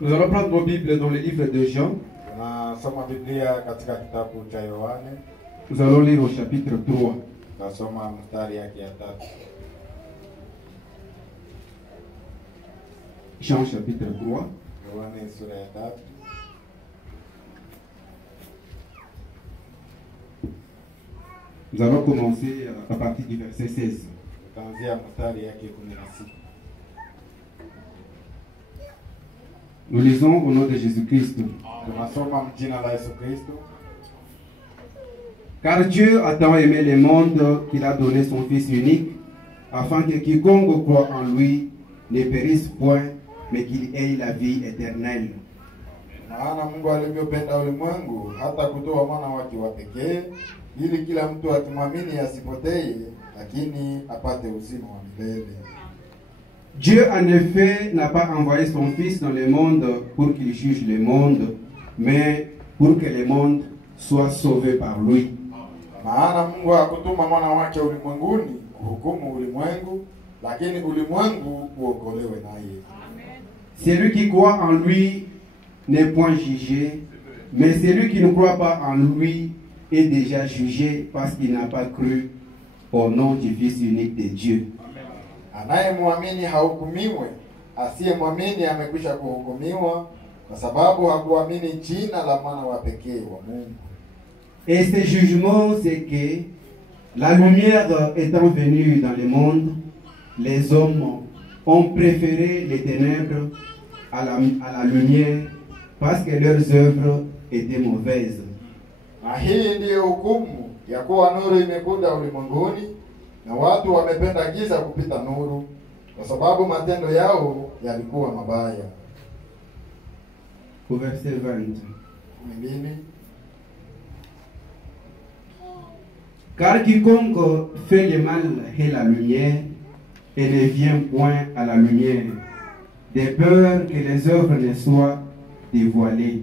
Nous allons prendre nos Bibles dans le livre de Jean. Tunasoma Biblia katika kitabu cha Yohane. Nous allons lire au chapitre 3. Tunasoma mstari yake ya 3. Jean chapitre 3. Yohane sura ya 3. Nous allons commencer à partir du verset 16. Tutaanzia mstari yake 16. Nous lisons au nom de Jésus-Christ. Tunasoma mjina la Yesu Kristo. Car Dieu a tant aimé le monde qu'il a donné son Fils unique, afin que quiconque croit en lui ne périsse point, mais qu'il ait la vie éternelle. Maana Mungu alivyopenda ulimwengu hata kutoa mwana wake wa pekee, ili kila mtu akimwamini asipotee, lakini apate uzima wa milele. Dieu en effet n'a pas envoyé son Fils dans le monde pour qu'il juge le monde, mais pour que le monde soit sauvé par lui. Maana Mungu hakutuma mwana wake ulimwenguni kuhukumu ulimwengu, lakini ulimwengu uokolewe naye. Celui qui croit en lui n'est point jugé, mais celui qui ne croit pas en lui est déjà jugé parce qu'il n'a pas cru au nom du Fils unique de Dieu. Anayemwamini hahukumiwe, asiyemwamini amekwisha kuhukumiwa kwa sababu hakuamini jina la mwana wa pekee wa Mungu. Et ce jugement, c'est que la lumière étant venue dans le monde, les hommes ont préféré les ténèbres à la lumière parce que leurs œuvres étaient mauvaises. Na hii ndiyo hukumu ya kuwa nuru imekuja ulimwenguni, na watu wamependa giza kupita nuru, kwa sababu matendo yao yalikuwa mabaya. Au verset 20. Mwingine, car quiconque fait le mal est la lumière et ne vient point à la lumière, de peur que les œuvres ne soient dévoilées.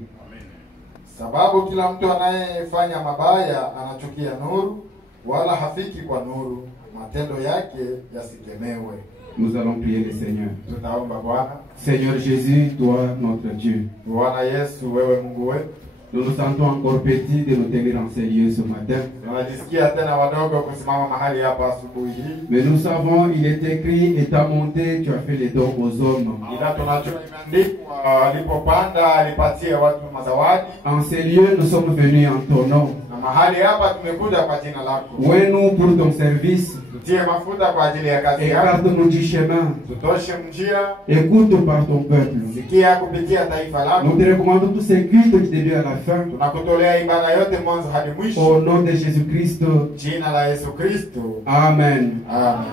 sababu kila mtu anayefanya mabaya anachukia nuru, wala hafiki kwa nuru, matendo yake yasikemewe. Nous allons prier le Seigneur. Tutaomba Bwana. Seigneur Jésus, toi notre Dieu, Bwana Yesu, wewe Mungu wetu, nous nous sentons encore petits de nous tenir en ces lieux ce matin. tunajisikia tena wadogo kusimama mahali hapa asubuhi hii. Mais nous savons, il est écrit, étant monté, tu as fait les dons aux hommes. Ila tunajua imeandikwa, alipopanda alipatia watu mazawadi. En ces lieux, nous sommes venus en ton nom. Na mahali hapa tumekuja kwa jina lako. Ouvre-nous pour ton service. Tutie mafuta kwa ajili ya kazi yako. Écarte-nous du chemin. Tutoshe njia. Écoute par ton peuple. Sikia kupitia taifa lako. Nous te recommandons tous ces cultes du début à la fin. Tunakutolea ibada yote mwanzo hadi mwisho. Au nom de Jésus-Christ. Jina la Yesu Kristo. Amen. Amen.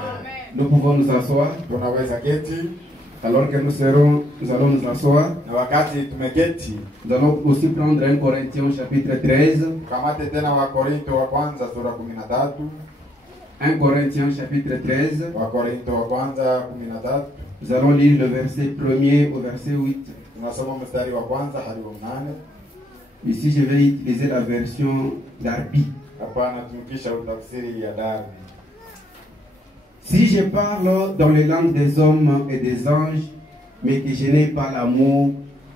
Nous pouvons nous asseoir. Tunaweza keti. Alors que nous allons nous asseoir. Na wakati tumeketi, nous allons aussi prendre 1 Corinthiens chapitre 13. Kamate tena wa Korinto wa kwanza sura 13. 1 Corinthiens chapitre 13. Wa Korinto wa kwanza 13. Nous allons lire le verset 1er au verset 8. Tunasoma mstari wa kwanza hadi wa 8. Ici, je vais utiliser la version d'Arbi. Hapana, tumkisha utafsiri ya Darbi. Si je parle dans les langues des hommes et des anges, mais que je n'ai pas l'amour,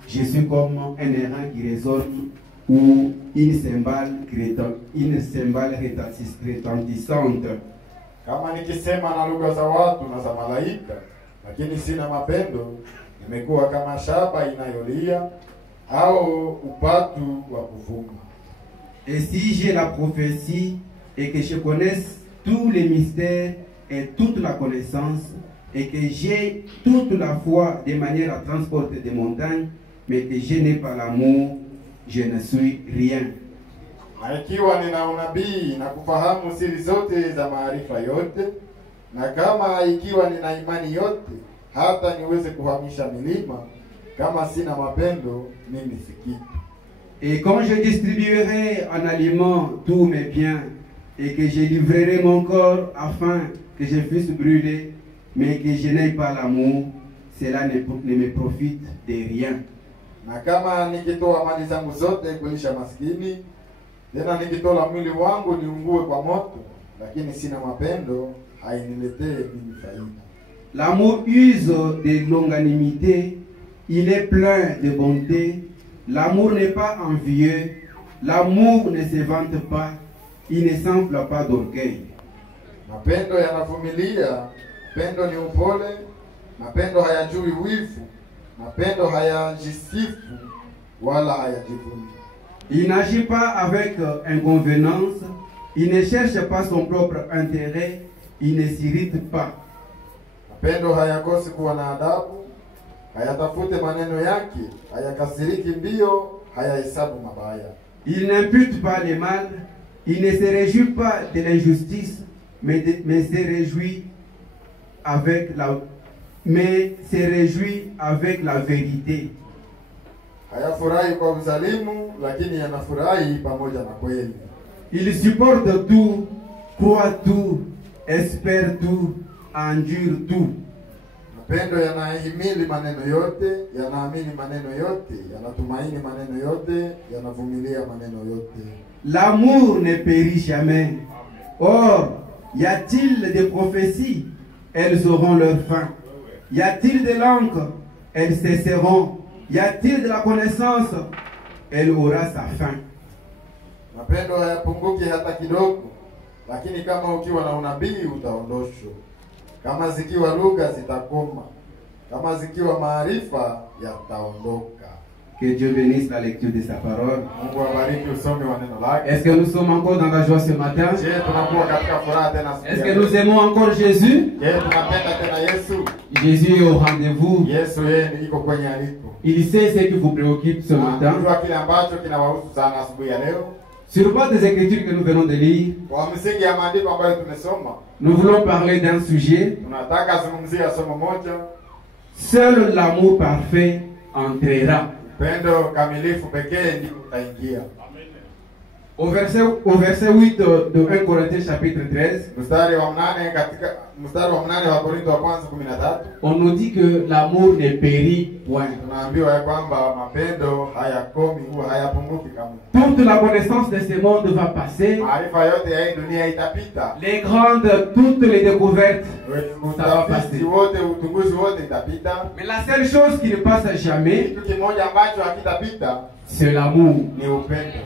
je suis comme un errant qui résonne ou une cymbale retentissante. Kama nikisema na lugha za watu na za malaika, lakini sina mapendo, nimekuwa kama shaba inayolia au upatu wa kuvuma. Et si j'ai la prophétie et que je connaisse tous les mystères et toute la connaissance, et que j'ai toute la foi de manière à transporter des montagnes, mais que je n'ai pas l'amour, je ne suis rien. Na ikiwa nina unabii na kufahamu siri zote za maarifa yote, na kama ikiwa nina imani yote hata niweze kuhamisha milima, kama sina mapendo mimi si kitu. Et quand je distribuerai en aliment tous mes biens, et que je livrerai mon corps afin que je puisse brûler, mais que je n'ai pas l'amour, cela ne me profite de rien. Na kama nikitoa mali zangu zote kulisha maskini, tena nikitoa mwili wangu niungue kwa moto, lakini sina mapendo, hainiletee mimi faida. L'amour use de longanimité, il est plein de bonté. L'amour n'est pas envieux. L'amour ne se vante pas. Il ne s'enfle pas d'orgueil. Mapendo yanavumilia, mapendo ni upole, mapendo hayajui wivu, mapendo hayajisifu wala hayajivuni. Il n'agit pas avec inconvenance. Il ne cherche pas son propre intérêt. Il ne s'irrite pas. Mapendo hayakosi kuwa na adabu, hayatafute maneno yake, hayakasiriki mbio, hayahesabu mabaya. Il n'impute pas le mal. Il ne se réjouit pas de l'injustice, mais se réjouit avec la vérité. Hayafurahi kwa uzalimu, lakini yanafurahi pamoja na kweli. Il supporte tout, croit tout, espère tout, endure tout. Mapendo yanahimili maneno yote, yanaamini maneno yote, yanatumaini maneno yote, yanavumilia maneno yote. L'amour ne périt jamais. Or, y a-t-il des prophéties? Elles auront leur fin. Y a-t-il des langues? Elles cesseront. Y a-t-il de la connaissance? Elle aura sa fin. Mapendo hayapunguki hata kidogo, lakini kama ukiwa na unabii utaondoshwa. Kama zikiwa lugha zitakoma, kama zikiwa maarifa yataondoka. Que Dieu bénisse la lecture de sa parole. Mungu abariki usomi wa neno lake. Est-ce que nous sommes encore dans la joie ce matin? Je, tunakuwa katika furaha tena siku. Est-ce que nous aimons encore Jésus? Je, tunapenda tena Yesu. Jésus est au rendez-vous. Yesu yeye iko kwenye aliko. Il sait ce qui vous préoccupe ce matin. Anajua kile ambacho kinawahusu sana asubuhi ya leo. Sur base des écritures que nous venons de lire, Kwa msingi ya maandiko ambayo tumesoma, nous voulons parler d'un sujet. tunataka zungumzia somo moja. Seul l'amour parfait entrera. Upendo kamilifu pekee ndio utaingia. Au verset 8 de 1 Corinthiens chapitre 13, Mstari wa 8 wa Korintho wa kwanza 13, on nous dit que l'amour ne périt point. tunaambiwa ya kwamba mapendo hayakomi, huwa hayapunguki kamwe. Toute la connaissance de ce monde va passer. Maarifa yote ya hii dunia itapita. Les grandes, toutes les découvertes, ça va passer. Utafiti wote, utunguzi wote itapita. Mais la seule chose qui ne passe jamais, Kitu kimoja ambacho hakitapita c'est l'amour. ni upendo.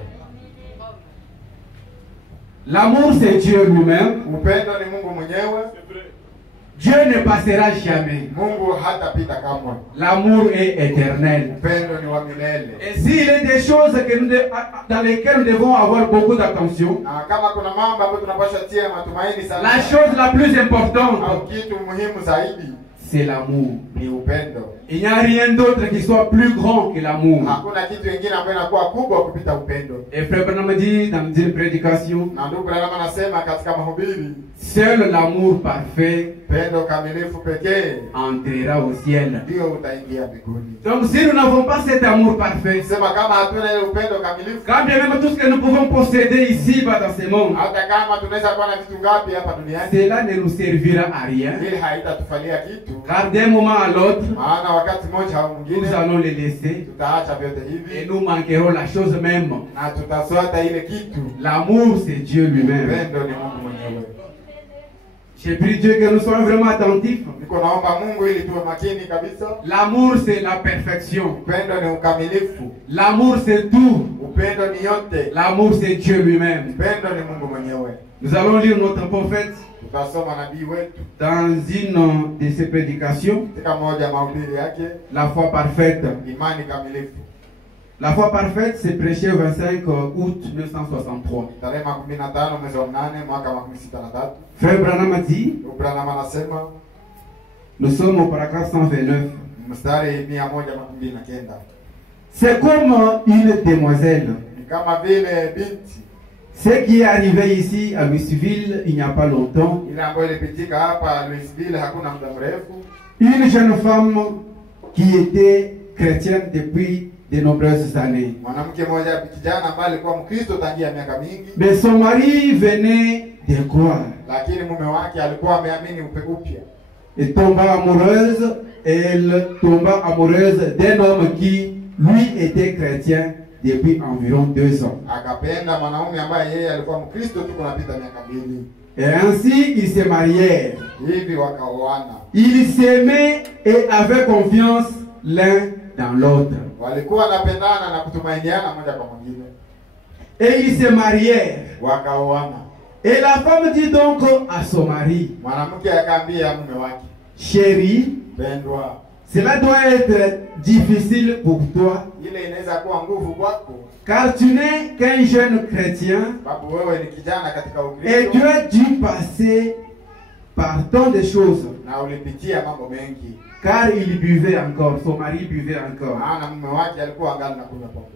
L'amour, c'est Dieu lui-même. Upendo ni Mungu mwenyewe. Dieu ne passera jamais. Mungu hatapita kamwe. L'amour est éternel. Upendo ni wa milele. Et s'il y a des choses dans lesquelles nous devons avoir beaucoup d'attention, Na kama kuna mambo ambayo tunapaswa tia matumaini sana, la chose la plus importante, au kitu muhimu zaidi c'est l'amour. ni upendo. Il n'y a rien d'autre qui soit plus grand que l'amour. Hakuna kitu kingine ambacho inakuwa kubwa kupita upendo. Et Frère Branham dit dans une prédication, Na ndugu Branham anasema katika mahubiri, seul l'amour parfait upendo kamilifu pekee entrera au ciel. ndio utaingia mbinguni. Donc si nous n'avons pas cet amour parfait, Sema kama hatuna ile upendo kamilifu, quand bien même tout ce que nous pouvons posséder ici-bas dans ce monde, hata kama tunaweza kuwa na vitu ngapi hapa duniani, cela ne nous servira à rien. ili haitatufalia kitu. Car d'un moment à l'autre, Maana wakati mmoja au nous mwingine allons les laisser tutaacha vyote et hivi nous manquerons la chose même. na tutaswata ile kitu. L'amour, c'est Dieu lui-même. Upendo ni Mungu mwenyewe. J'ai pris Dieu que nous soyons vraiment attentifs. Niko naomba Mungu ili tuwe makini kabisa. L'amour, c'est la perfection. Upendo ni ukamilifu. L'amour, c'est tout. Upendo ni yote. L'amour, c'est Dieu lui-même. Upendo ni Mungu mwenyewe. Nous allons lire notre prophète Tutasoma nabii wetu dans une de ses prédications, katika moja ya mahubiri yake, la foi parfaite. imani kamilifu. La foi parfaite, c'est prêché le 25 août 1963. Tarehe 15 mwezi wa 8 mwaka 1963. Frère Branham a dit, Ndugu Branham anasema, nous sommes au paragraphe 129. mstari 129. C'est comme une demoiselle. Ni kama vile binti Ce qui est arrivé ici à Louisville il n'y a pas longtemps, ile ambayo ilipitika hapa Louisville hakuna muda mrefu. une jeune femme qui était chrétienne depuis de nombreuses années. Mwanamke mmoja kijana ambaye alikuwa Mkristo tangia miaka mingi, Mais son mari venait de croire lakini mume wake alikuwa ameamini upya. et elle tomba amoureuse d'un homme qui, lui, était chrétien depuis environ 2 ans. Akapenda mwanaume ambaye yeye alikuwa Mkristo tu kunapita miaka 2. Et ainsi, ils se marièrent. Hivi wakaoana. Ils s'aimaient et avaient confiance l'un dans l'autre. Walikuwa wanapendana na kutumainiana moja kwa mwingine. Et ils se marièrent. Wakaoana. Et la femme dit donc à son mari, Mwanamke akaambia mume wake, chérie, pendwa, cela doit être difficile pour toi, ile inaweza kuwa nguvu kwako, car tu n'es qu'un jeune chrétien sababu wewe ni kijana katika et tu Ukristo as dû passer par tant de choses. na ulipitia mambo mengi. Car il buvait encore, son mari buvait encore. Maana mume wake alikuwa angali na kunywa pombe.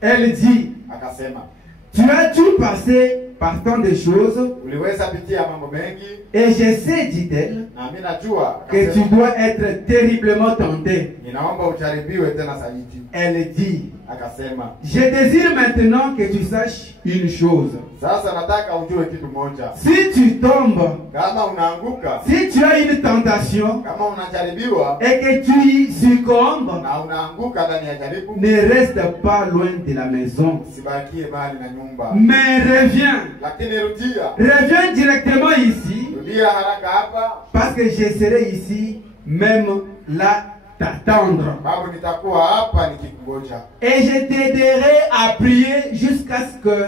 Elle dit, Akasema, tu as dû passer par tant de choses uliweza pitia mambo mengi, et je sais, dit-elle, na mimi najua que tu akasema, dois être terriblement tenté. ninaomba ujaribiwe tena zaidi. Elle dit, Akasema, je désire maintenant que tu saches une chose. sasa nataka ujue kitu moja. Si tu tombes, Kama unaanguka, si tu as une tentation kama unajaribiwa et que tu y succombes, na unaanguka ndani ya jaribu, ne reste pas loin de la maison, usibakie mbali na nyumba, mais reviens. lakini rudia, Reviens directement ici, rudia haraka hapa, parce que je serai ici, même là, t'attendre. babu nitakuwa hapa nikikungoja, Et je t'aiderai à prier jusqu'à ce que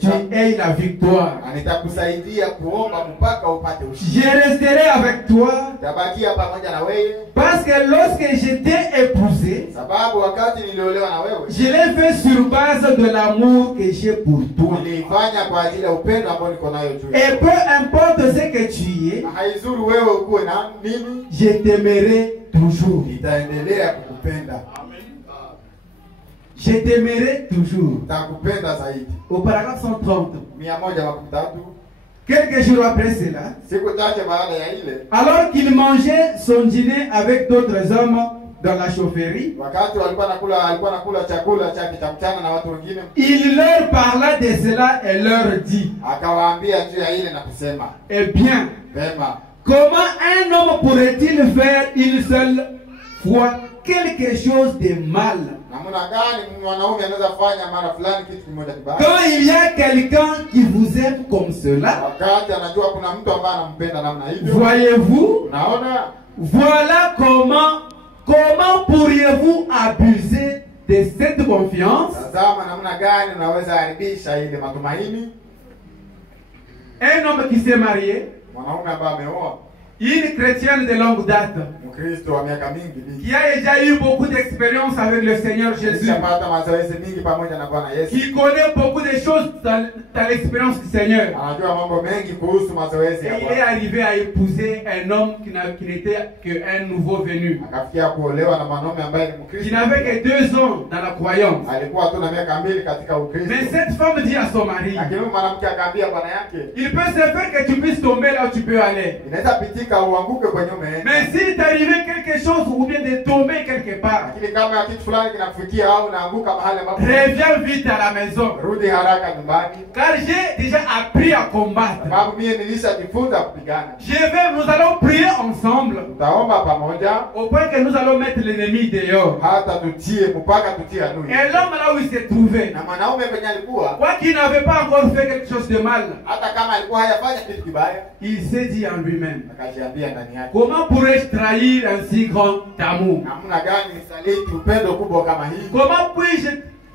tu aies la victoire. na nitakusaidia kuomba mpaka upate ushindi. Je resterai avec toi, Tabakia pamoja na wewe, parce que lorsque je t'ai épousé, sababu wakati niliolewa na wewe je l'ai fait sur base de l'amour que j'ai pour toi. nilifanya kwa ajili ya upendo ambao niko nayo juu Et yako. peu importe ce que tu es, Na haizuru wewe ukuwe na nini, je t'aimerai toujours. nitaendelea kukupenda, Je t'aimerai toujours. nitakupenda zaidi. Au paragraphe 130, 113. quelques jours après cela, Siku chache baada ya ile, alors qu'il mangeait son dîner avec d'autres hommes dans la chaufferie, wakati alikuwa nakula chakula chake cha mchana na watu wengine, il leur parla de cela et leur dit, akawaambia juu ya ile na kusema, eh bien, vema, comment un homme pourrait-il faire une seule fois quelque chose de mal namna gani mwanaume anaweza fanya mara fulani kitu kimoja kibaya, quand il y a quelqu'un qui vous aime comme cela? wakati anajua kuna mtu ambaye anampenda namna hivyo? Voyez-vous? Unaona, Voilà comment pourriez-vous abuser de cette confiance? tazama namna gani unaweza haribisha ile matumaini. Un homme qui s'est marié, Mwanaume ambaye ameoa, une chrétienne de longue date, Mkristo wa miaka mingi, qui a déjà eu beaucoup d'expérience avec le Seigneur Jésus, alishapata mazoezi mingi pamoja na Bwana Yesu, qui connaît beaucoup de choses dans l'expérience du Seigneur. anajua mambo mengi kuhusu mazoezi Et ya il est Bwana. arrivé à épouser un homme qui n'était qu'un nouveau venu, Akafikia kuolewa na mwanaume ambaye ni qui Mkristo, n'avait que 2 ans dans la croyance. alikuwa tu na miaka 2 katika Mais Ukristo. cette femme dit à son mari, Lakini huyu mwanamke akaambia bwana yake, il peut se faire que tu puisses tomber là où tu peux aller. inaweza pitika uanguke kwenye umeenda, Mais s'il t'arrivait quelque chose ou bien de tomber quelque part, lakini kama kitu fulani kinakufikia au unaanguka mahali ambapo, reviens vite à la maison. rudi haraka nyumbani, Car j'ai déjà appris à combattre. sababu mimi nilishajifunza kupigana. Nous allons prier ensemble Tutaomba pamoja au point que nous allons mettre l'ennemi dehors. hata tutie mpaka tutie adui. Et l'homme là où il s'est trouvé, Na mwanaume penye alikuwa, quoi qu'il n'avait pas encore fait quelque chose de mal, hata kama alikuwa hayafanya kitu kibaya, il s'est dit en lui-même, akajiambia ndani yake, comment pourrais-je trahir un si grand amour? namna gani nisaliti upendo kubwa kama hii? Comment puis-je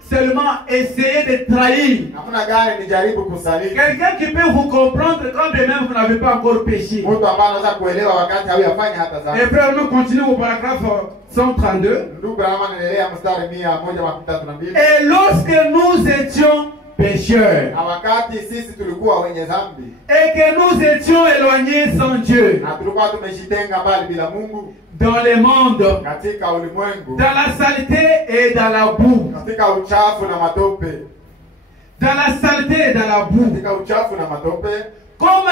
seulement essayer de trahir Namna gani nijaribu kusaliti quelqu'un qui peut vous comprendre quand de même vous n'avez pas encore péché? mtu ambaye anaweza kuelewa wakati hawiyafanya hata Et dhambi? frère, nous continuons au paragraphe 132. Ndugu Brahma anaendelea mstari 132. Et lorsque nous étions pécheurs, Na wakati sisi tulikuwa wenye dhambi et que nous étions éloignés sans Dieu, na tulikuwa tumejitenga mbali bila Mungu dans le monde, katika ulimwengu, dans la saleté et dans la boue, katika uchafu na matope, dans la saleté et dans la boue, katika uchafu na matope, comme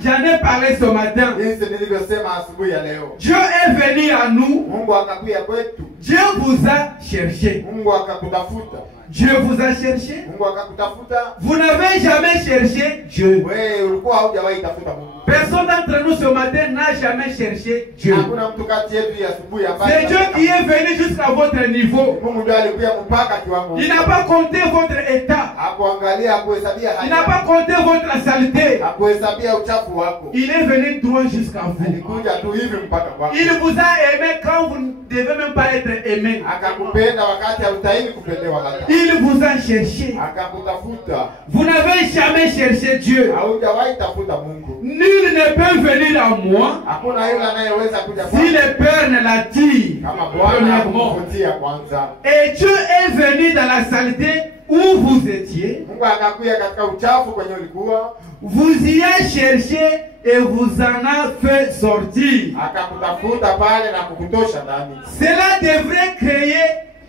j'en ai parlé ce matin, jinsi nilivyosema asubuhi ya leo, Dieu est venu à nous, Mungu akakuja kwetu, Dieu vous a cherché, Mungu akakutafuta, Dieu vous a cherché, Mungu akakutafuta. vous n'avez jamais cherché Dieu. Wewe ulikuwa haujawahi tafuta Mungu, Personne d'entre nous ce matin n'a jamais cherché Dieu. Hakuna mtu kati yetu ya asubuhi ambaye C'est Dieu qui est venu jusqu'à votre niveau. Mungu ndiye alikuja mpaka kiwango. Il n'a pas compté votre état. Hakuangalia, hakuhesabia hali. Il n'a pas compté votre saleté. Hakuhesabia uchafu wako. Il est venu droit jusqu'à vous. Alikuja tu hivi mpaka kwako. Il vous a aimé quand vous ne devez même pas être aimé. Akakupenda wakati haustahili kupendewa hata. Il vous a cherché. Akakutafuta. Vous n'avez jamais cherché Dieu. Haujawahi tafuta Mungu. Nul ne peut venir à moi Hakuna yule anayeweza kuja si le Père ne l'attire. kama Bwana hakumvutia kwanza. Et Dieu est venu dans la saleté où vous étiez. Mungu akakuja katika uchafu kwenye ulikuwa. Vous y avez cherché et vous en a fait sortir. Akakutafuta pale na kukutosha ndani. Cela devrait créer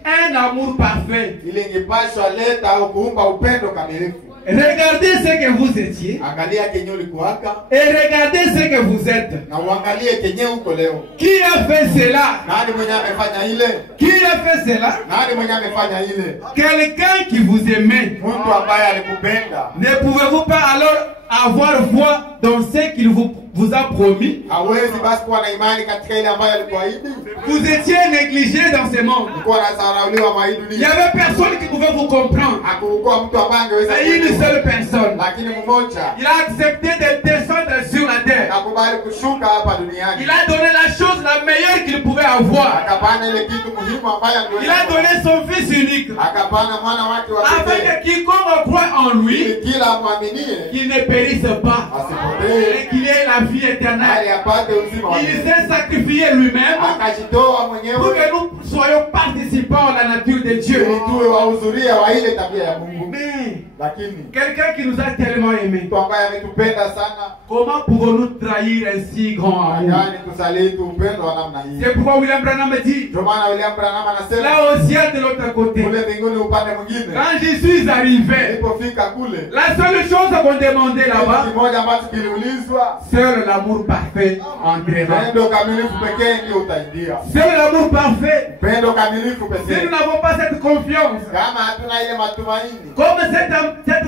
un amour parfait. Ili ingepaswa leta au kuumba upendo kamilifu. Regardez ce que vous étiez. Angalia kenye ulikuwaka. Et regardez ce que vous êtes. Na uangalie kenye uko leo. Qui a fait cela? Nani mwenye amefanya ile? Qui a fait cela? Nani mwenye amefanya ile? Quelqu'un qui vous aimait. Mtu ambaye alikupenda. Ne pouvez-vous pas alors avoir foi dans ce qu'il vous a promis? Hawezi basi kuwa na imani katika ile ambayo alikuahidi. Vous étiez négligé dans ce monde. Ulikuwa unasahauliwa mwa hii Il n'y dunia. avait personne qui pouvait vous comprendre. Hakukuwa mtu ambaye angeweza C'est une seule personne. lakini mmoja Il a accepté de descendre sur la terre. akakubali kushuka hapa duniani. Il a donné la chose la meilleure qu'il pouvait avoir. Akapana ile kitu muhimu ambayo Il a donné son fils unique. akapana mwana wake wa Afin pekee. que quiconque croit en lui, Ili kila amwaminie qu'il ne périsse pas, asipotee, et qu'il ait la vie éternelle. bali apate uzima wa Il milele. s'est sacrifié lui-même Akajitoa pour mwenyewe que nous soyons participants à la nature de Dieu. ili tuwe wahudhuria wa ile tabia ya Mungu. Mais Lakini quelqu'un qui nous a tellement aimés, mtu ambaye ametupenda sana, comment pouvons-nous trahir un si grand amour? yaani tusaliti upendo wa namna hii. C'est pourquoi William Branham dit, Ndio maana William Branham anasema là au ciel de l'autre côté, kule mbinguni upande mwingine, quand je suis arrivé, nilipofika kule, la seule chose qu'on demandait kitu là-bas, kimoja ambacho kiliulizwa, seul l'amour parfait entrera. upendo kamilifu pekee ndio utaingia. Seul l'amour parfait. Upendo kamilifu Si pekee. nous n'avons pas cette confiance, Kama hatuna ile matumaini, comme cette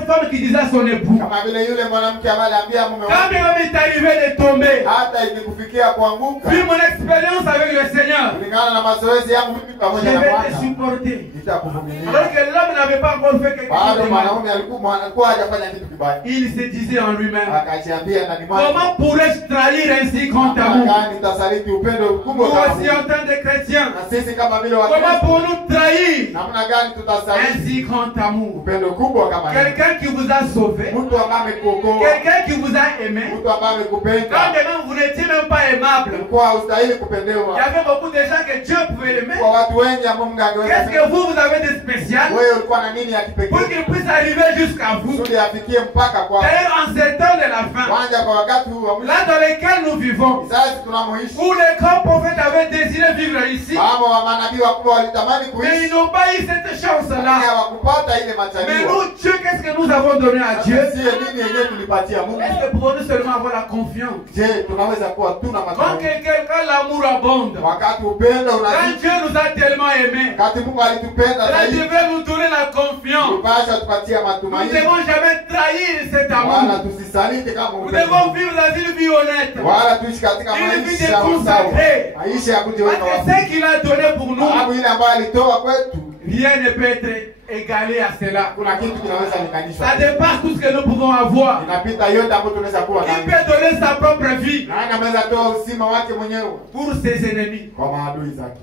femme qui disait à son époux, kama vile yule mwanamke ambaye aliambia mume quand wake, il m'est arrivé de tomber, hata ikikufikia kuanguka, vu mon expérience avec le Seigneur, kulingana na mazoezi yangu mimi je pamoja na vais te Bwana, supporter. nitakuvumilia. Alors que l'homme n'avait pas encore fait quelque chose Bado de mal. mwanaume alikuwa hajafanya kitu kibaya, Il se disait en lui-même, akajiambia ndani mwake, comment pourrais-je trahir un si grand namna amour? gani nitasaliti upendo Nous mkubwa kama aussi huu? en tant que chrétiens, Na sisi kama vile comment Wakristo, pourrons-nous trahir namna gani un tutasaliti si grand amour? upendo kubwa kama huu? Quelqu'un qui vous a sauvé, Mtu ambaye amekuokoa, quelqu'un qui vous a aimé, mtu ambaye quand amekupenda, même vous n'étiez même pas aimable. ulikuwa haustahili Il y kupendewa. avait beaucoup de gens que Dieu pouvait aimer. Kwa watu wengi ambao Mungu angeweza Qu'est-ce que vous avez de spécial wewe ulikuwa na nini ya pour kipekee qu'il puisse arriver jusqu'à vous? kusudi afikie mpaka kwa D'ailleurs, en ces temps de la fin, kwanza kwa wakati huu wa mwisho, là dans lequel nous vivons, kizazi tunamoishi, où les grands prophètes avaient désiré vivre ici, mama wa manabii wakubwa walitamani mais ils kuishi, n'ont pas eu cette lakini chance-là. hawakupata ile Mais majaliwa. nous, Dieu, qu'est-ce que nous avons donné à Dieu? Sasa sie nini yenyewe tulipatia Mungu? Est-ce que pouvons-nous seulement avoir la confiance? Je, tunaweza kuwa tuna Quand matumaini quand l'amour abonde, wakati upendo quand unazidi, Dieu nous a tellement aimés, wakati Mungu alitupenda cela zaidi, devrait nous donner la confiance. tupasha tupatia Nous ne matumaini, devons jamais trahir cet wala amour. tusisaliti kama Nous upendo, devons vivre dans une vie honnête. wala tuishi katika Une vie maisha ya usawa, consacrée. maisha ya kujiweka Parce que wazi. ce qu'il a donné pour nous, Sababu ile ambayo alitoa kwetu, rien ne peut être égalé à cela. kuna kitu kinaweza linganishwa, Ça dépasse tout ce que nous pouvons avoir. inapita yote ambayo tunaweza kuwa Il nayo. peut donner sa propre vie Nani anaweza toa uzima wake mwenyewe pour ses ennemis. kwa maadui zake?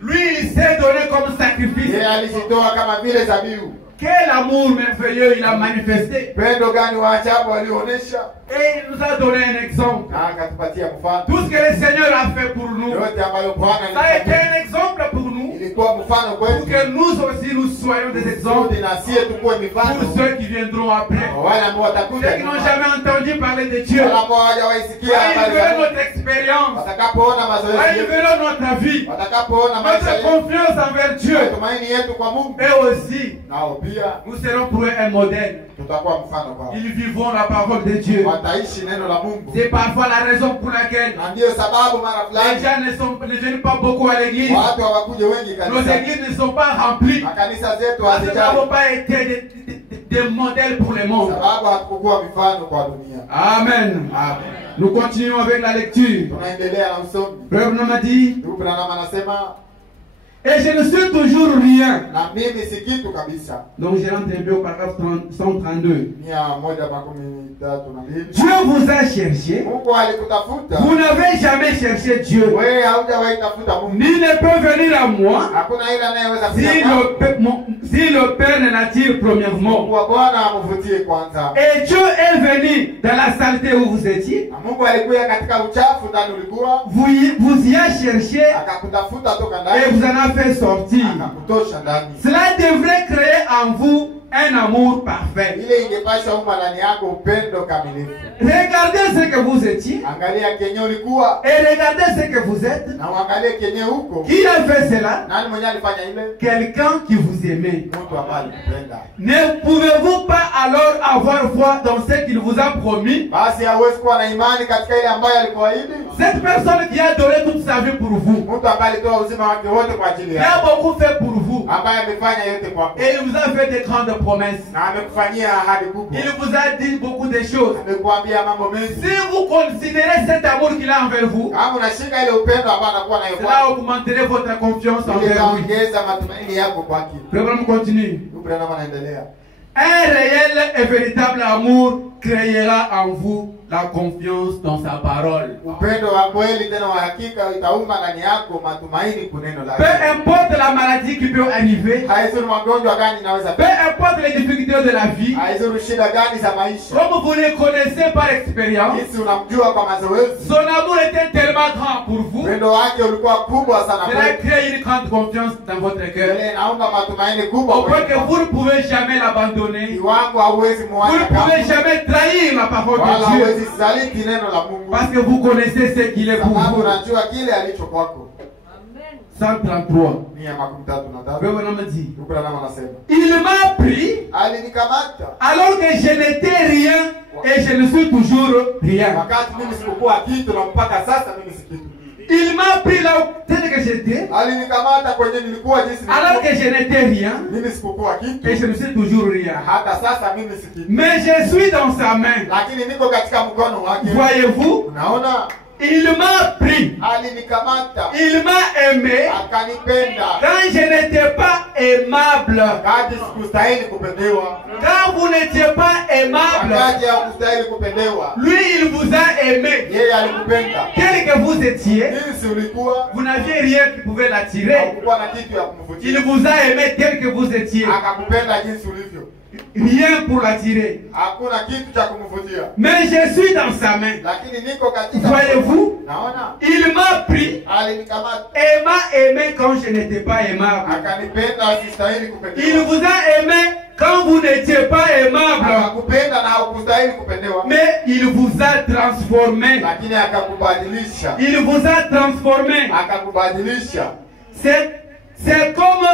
Lui, il s'est donné comme sacrifice. Yeye alijitoa kama vile zabihu. Quel amour merveilleux il a manifesté. Pendo gani wa ajabu alionyesha, Et il nous a donné un exemple. na akatupatia mfano. Tout ce que le Seigneur a fait pour nous, Yote ambayo Bwana ça a été alifanya un exemple pour nous, ilikuwa mfano pour kwetu, que nous aussi nous soyons des exemples kusudi na sie tukuwe pour mifano ceux qui viendront après. kwa wale ambao watakuja Ceux qui n'ont nyuma, jamais entendu parler de Dieu. wale ambao hawajawaisikia Quand ils habari verront za Mungu, notre expérience, watakapoona quand mazoezi ils yetu, verront notre vie, watakapoona maisha notre yetu, confiance envers Dieu, matumaini yetu kwa Mungu, mais aussi, nao pia nous serons pour eux un modèle. tutakuwa mfano kwao. Ils vivront la parole de Dieu. Wataishi neno la Mungu, C'est parfois la raison pour laquelle na ndiyo sababu mara les fulani gens ne viennent pas beaucoup à l'église. watu hawakuje wengi Nos kanisa, églises ne sont pas remplies. makanisa zetu Parce que nous hazijai, n'avons pas été des modèles pour le monde. sababu hatukukuwa mifano kwa dunia. Amen. Amen. Nous continuons avec la lecture. Tunaendelea na usomi. Frère Branham a dit, Ndugu Branham anasema, et je ne suis toujours rien. na mimi si kitu kabisa. Donc j'ai entendu au paragraphe 132. 132. Dieu vous a cherché. Mungu alikutafuta. Vous n'avez jamais cherché Dieu. Wewe haujawahi tafuta Mungu. Nul ne peut venir à moi Hakuna yule anayeweza si si le Père ne l'attire premièrement. Mungu wa Bwana amvutie kwanza. Et Dieu est venu dans la saleté où vous étiez. Na Mungu alikuja katika uchafu ndani ulikuwa. Vous y a cherché Akakutafuta toka et ndani. vous en a fait sortir. Akakutosha ndani. Cela devrait créer en vous un amour parfait. Ile ingepasha umma ndani yako upendo kamilifu. Regardez ce que vous étiez Angalia kenye ulikuwa. et regardez ce que vous êtes. Na uangalie kenye huko. Qui a fait cela? Nani mwenye alifanya ile? Quelqu'un qui vous aimait. Mtu ambaye alikupenda. Ne pouvez-vous pas alors avoir foi dans ce qu'il vous a promis? Basi hauwezi kuwa na imani katika ile ambayo alikuahidi. Cette personne qui a donné toute sa vie pour vous, Mtu ambaye alitoa uzima wake wote kwa ajili qui a yako. beaucoup fait pour vous, Ambaye amefanya yote kwako. et il vous a fait des grandes promesses. Na amekufanyia ahadi kubwa. Il vous a dit beaucoup de choses. Amekuambia mambo mengi. Si vous considérez cet amour qu'il a envers vous, Kama unashika ile upendo ambao anakuwa nayo cela kwako. augmenterait votre confiance Ile envers lui. itaongeza matumaini yako kwake. Le programme continue. Ndugu Branham anaendelea. Un réel et véritable amour créera en vous la confiance dans sa parole. Upendo wa kweli tena wa hakika itaumba ndani yako matumaini kwa neno Peu lake. importe la maladie qui peut arriver, Haizuru magonjwa gani inaweza peu importe les difficultés de la vie, haizuru shida gani za maisha. comme vous le connaissez par expérience, Jinsi unamjua kwa mazoezi. son amour était tellement grand pour vous, Upendo wake ulikuwa kubwa sana cela kwako. crée une grande confiance dans votre cœur, Ile inaumba matumaini kubwa au point que kwako. vous ne pouvez jamais l'abandonner, Kiwango hauwezi vous muacha ne pouvez kama. jamais trahir la parole Wala de Dieu, hauwezi saliti neno la Mungu. parce que vous connaissez ce qu'il est pour Sababu vous. unajua kile alicho kwako. 133. 133. Frère Branham dit, Ndugu Branham anasema. il m'a pris Alinikamata. alors que je n'étais rien et je ne suis toujours rien. Wakati mimi sikukuwa kitu na mpaka sasa mimi si kitu. Il m'a pris là où tel que j'étais Alinikamata kwenye nilikuwa jinsi alors que je n'étais rien mimi sikukuwa kitu. et je ne suis toujours rien. Hata sasa mimi si kitu. Mais je suis dans sa main. Lakini niko katika mkono wake. Voyez-vous, Unaona? il m'a pris, Alinikamata. il m'a aimé Akanipenda. quand je n'étais pas aimable. Wakati sikustahili kupendewa. Quand vous n'étiez pas aimable, Wakati hakustahili kupendewa. lui il vous a aimé. Yeye alikupenda. Tel que vous étiez, Jinsi ulikuwa. vous n'aviez rien qui pouvait l'attirer. Hakukuwa na kitu ya kumvutia. Il vous a aimé tel que vous étiez. Akakupenda jinsi ulivyo. Rien pour l'attirer. Hakuna kitu cha kumvutia. Mais je suis dans sa main. Lakini niko katika. Voyez-vous, Naona? il m'a pris Alinikamata. et m'a aimé quand je n'étais pas aimable. Akanipenda asistahili Il kupendewa. vous a aimé quand vous n'étiez pas aimable. Akakupenda na haukustahili kupendewa. Mais il vous a transformé. Lakini akakubadilisha. Il vous a transformé. Akakubadilisha. C'est comme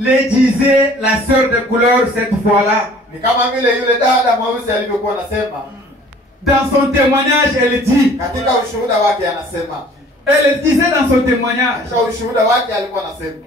le disait la sœur de couleur cette fois-là. Ni kama vile yule dada mweusi alivyokuwa anasema. Dans son témoignage, elle dit, Katika ushuhuda wake anasema. elle disait dans son témoignage, Katika ushuhuda wake alikuwa anasema.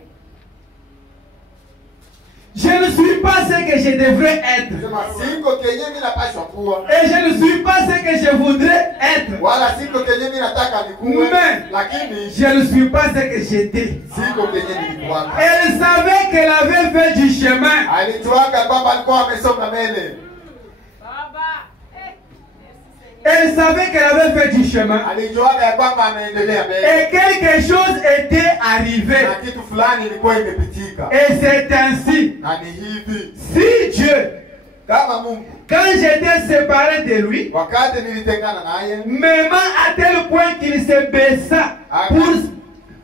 je ne suis pas ce que je devrais être. Sema siko kenye mimi napaswa kuwa. Et je ne suis pas ce que je voudrais être. Wala siko kenye mimi nataka nikuwe. Mais Lakini je ne suis pas ce que j'étais. siko kenye nilikuwa. Elle savait qu'elle avait fait du chemin. Alijuaga kwamba alikuwa amesonga mbele. Elle savait qu'elle avait fait du chemin. Alijuaga ya kwamba anaendelea mbele. Et quelque chose était arrivé. Na kitu fulani ilikuwa imepitika. Et c'est ainsi. Na ni hivi. Si Dieu, Kama Mungu. quand j'étais séparé de lui, Wakati nilitengana naye. m'aimant à tel point qu'il se baissa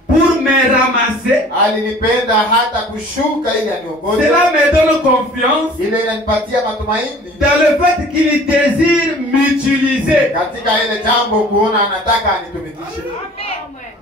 pour me ramasser, Alinipenda hata kushuka ili aniongoze. cela me donne confiance Ile inanipatia matumaini. dans le fait qu'il désire m'utiliser. Katika ile jambo kuona anataka anitumikishe.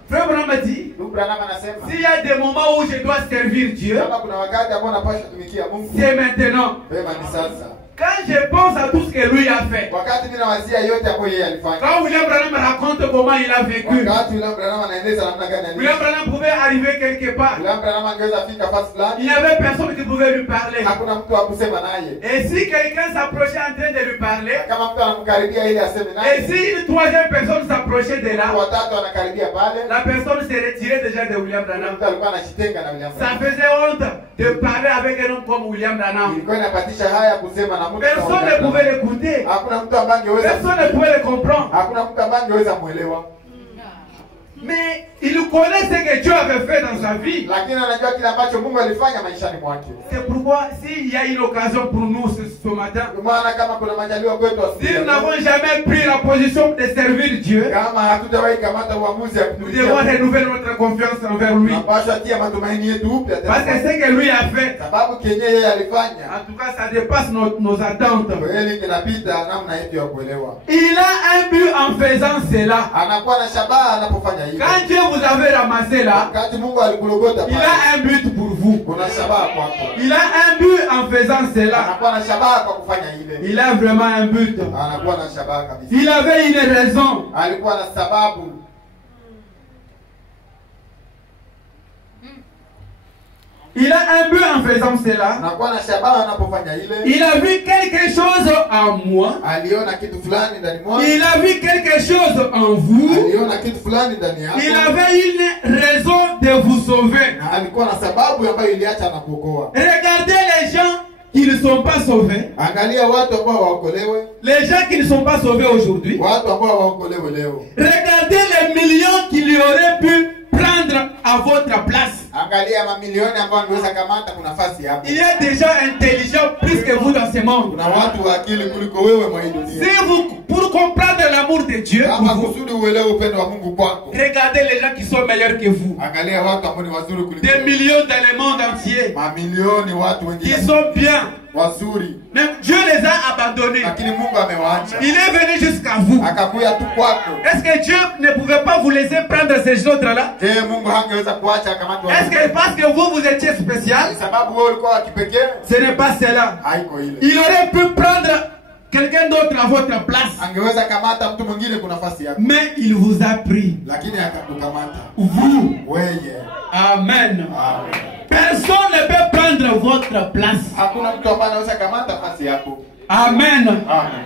Frère Branham a dit, Ndugu Branham anasema. s'il y a des moments où je dois servir Dieu, Kama kuna wakati ambao napaswa tumikia Mungu. c'est maintenant. Vema ni sasa. Quand je pense à tout ce que lui a fait, wakati mimi nawazia yote ambayo yeye alifanya, quand William Branham raconte comment il a vécu, wakati William Branham anaeleza namna gani aliishi, William Branham pouvait arriver quelque part. William Branham angeweza fika fasi Il fulani, n'y avait personne qui pouvait lui parler. hakuna mtu wa kusema naye. Et si quelqu'un s'approchait en train de lui parler, Kama mtu anamkaribia ili aseme et naye, si une troisième personne s'approchait de là, watatu anakaribia pale, la personne se retirait déjà de William Branham. mtu alikuwa anajitenga na William Ça Branham. faisait honte de parler avec un homme comme William Branham. Ilikuwa inapatisha haya kusema na mtu. Personne ne pouvait l'écouter. Hakuna mtu ambaye angeweza, Personne ne pouvait le comprendre. hakuna mtu ambaye angeweza muelewa. Mais il connaît ce que Dieu avait fait dans sa vie. Lakini anajua kile ambacho Mungu alifanya maishani mwake. C'est pourquoi s'il y a une occasion pour nous ce matin, Kwa maana kama kuna majaliwa kwetu si asubuhi, nous n'avons jamais pris la position de servir Dieu, kama hatutawahi kamata uamuzi ya nous devons kutumikia, renouveler notre confiance envers lui. tunapaswa tia matumaini yetu upya Parce que tena. ce que lui a fait, Sababu kenye yeye alifanya en tout cas, ça dépasse nos attentes. kweli kinapita namna yetu ya kuelewa. Il a un but en faisant cela. Anakuwa na shabaha anapofanya hivyo. Quand Dieu vous avait ramassé là, Wakati Mungu alikulogota il pale, a un but pour vous. kuna shabaha kwako. Il a un but en faisant cela. Anakuwa na shabaha kwa kufanya ile. Il a vraiment un but. Anakuwa na shabaha kabisa. Il avait une raison. Alikuwa na sababu. Il a un but en faisant cela. Anakuwa na shabaha anapofanya ile. Il a vu quelque chose en moi. Aliona kitu fulani ndani mwako. Il a vu quelque chose en vous. Aliona kitu fulani ndani yako. Il avait une raison de vous sauver. Na alikuwa na sababu ambayo iliacha anakuokoa. Regardez les gens qui ne sont pas sauvés. Angalia watu ambao waokolewe. Les gens qui ne sont pas sauvés aujourd'hui. Watu ambao waokolewe leo. Regardez les millions qu'il y aurait pu prendre à votre place. Angalia mamilioni ambao angeweza kamata kuna nafasi hapo. Il y a des gens intelligents plus que vous dans ce monde. Kuna watu wa akili kuliko wewe mwa hii dunia. Si vous, pour comprendre l'amour de Dieu, Kama vous, kusudi uelewe upendo wa Mungu kwako. regardez les gens qui sont meilleurs que vous. Angalia watu ambao ni wazuri kuliko Des wewe. millions dans le monde entier Mamilioni watu qui wengine sont bien. wazuri, Mais Dieu les a abandonnés. lakini Mungu amewaacha. Il est venu jusqu'à vous. Akakuja tu kwako. Est-ce que Dieu ne pouvait pas vous laisser prendre ces autres-là? Je, Mungu hangeweza kuacha akamata Est-ce que parce que vous étiez spécial? sababu wewe ulikuwa wa kipekee? Ce n'est pas cela. Haiko ile. Il aurait pu prendre quelqu'un d'autre à votre place. Angeweza kamata mtu mwingine kwa nafasi yako. Mais il vous a pris. Lakini akakukamata. Vous. Wewe. Amen. Amen. Personne ne peut prendre votre place. Hakuna mtu ambaye anaweza kamata nafasi yako. Amen. Amen.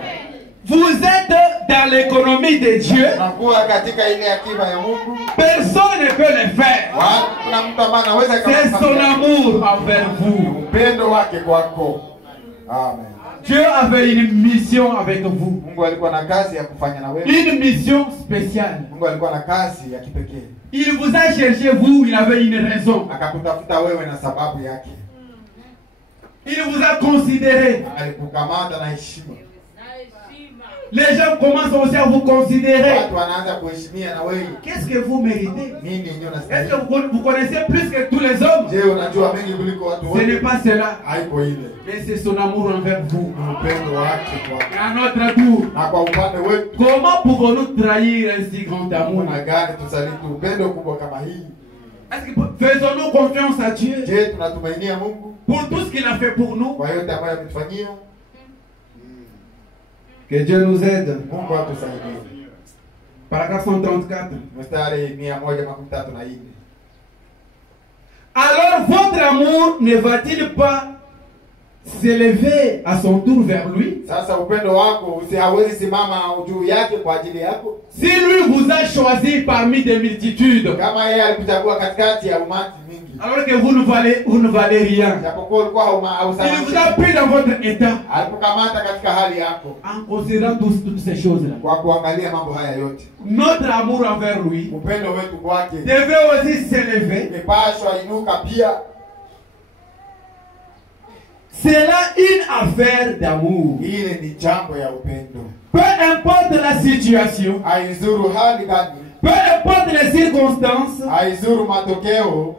Vous êtes dans l'économie de Dieu. Unakuwa katika ile akiba ya Mungu. Personne ne peut le faire. Hakuna mtu ambaye anaweza C'est son amour envers vous. upendo wake kwako. Amen. Dieu avait une mission avec vous. Mungu alikuwa na kazi ya kufanya na wewe. Une mission spéciale. Mungu alikuwa na kazi ya kipekee. Il vous a cherché, vous, il avait une raison. Akakutafuta wewe na sababu yake. Il vous a considéré. Alikukamata na heshima. Les gens commencent aussi à vous considérer. Watu wanaanza kuheshimia na wewe. Qu'est-ce que vous méritez? Nini ndio Est-ce unastahili? que vous connaissez plus que tous les hommes? Je, unajua mengi kuliko watu Ce n'est wote? pas cela. Haiko ile. Mais c'est son amour envers vous. Ni upendo wake kwako. Et à notre tour, Na kwa upande wetu, comment pouvons-nous trahir un si grand amour? kuna gani tusaliti upendo kubwa kama hii? Est-ce que faisons-nous confiance à Dieu Je, tunatumainia Mungu pour tout ce qu'il a fait pour nous? kwa yote ambayo ametufanyia? Que Dieu nous aide. Mungu atusaidie. Paragraphe 134. Mstari 134. Alors votre amour ne va-t-il pas s'élever à son tour vers lui? Sasa upendo wako hauwezi simama juu yake kwa ajili yako. Si lui vous a choisi parmi des multitudes, Kama yeye alikuchagua katikati ya umati mingi, alors que vous ne valez rien, japokuwa ulikuwa il vous a pris dans votre état, alikukamata katika hali yako en considérant toutes ces choses-là. kwa kuangalia mambo haya yote. Notre amour envers lui Upendo wetu kwake devait aussi s'élever. umepashwa inuka pia. C'est là une affaire d'amour. Ile ni jambo ya upendo. Peu importe la situation, Haizuru hali gani, peu importe les circonstances, haizuru matokeo,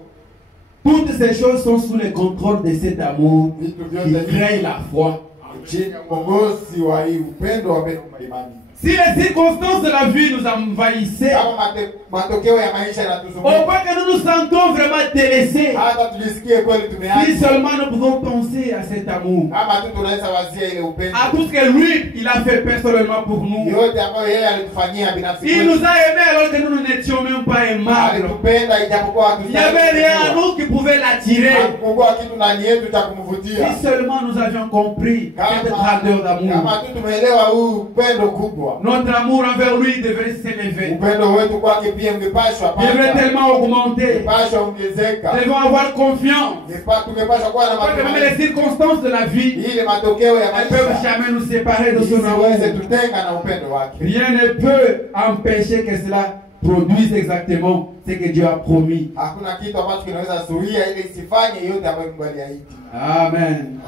toutes ces choses sont sous le contrôle de cet amour vitu qui vyote crée la foi. chini ya uongozi wa hii upendo wa Mungu imani. Si les circonstances de la vie nous envahissaient, kama matokeo ya maisha au yanatuzunguka, point que nous nous sentons vraiment délaissés, hata tujisikie kweli si tumeacha, seulement nous pouvons penser à cet amour, kama tu tunaweza wazia ile upendo, à tout ce que lui, il a fait personnellement pour nous. yote ambayo yeye alitufanyia binafsi Il nous a aimés alors que nous n'étions même pas aimables. alitupenda ijapokuwa Il n'y avait rien à nous qui pouvait l'attirer. hakukua kitu ndani yetu cha kumvutia. Si seulement nous avions compris cette grandeur d'amour, Kama tu tumeelewa huu upendo kubwa, notre amour envers lui devrait s'élever, upendo wetu kwake pia ungepashwa devrait panda, tellement augmenter. ungepashwa ongezeka, Nous devons avoir confiance. tungepashwa kuwa na Parce que même matumaini les circonstances de la vie, ili matokeo ya elles ne peuvent maisha jamais nous séparer de son amour. isiweze tutenga na upendo wake. Rien ne peut empêcher que cela produise exactement ce que Dieu a promis. Hakuna kitu ambacho kinaweza zuia ili isifanye yote ambayo Mungu aliahidi. Amen. Amen.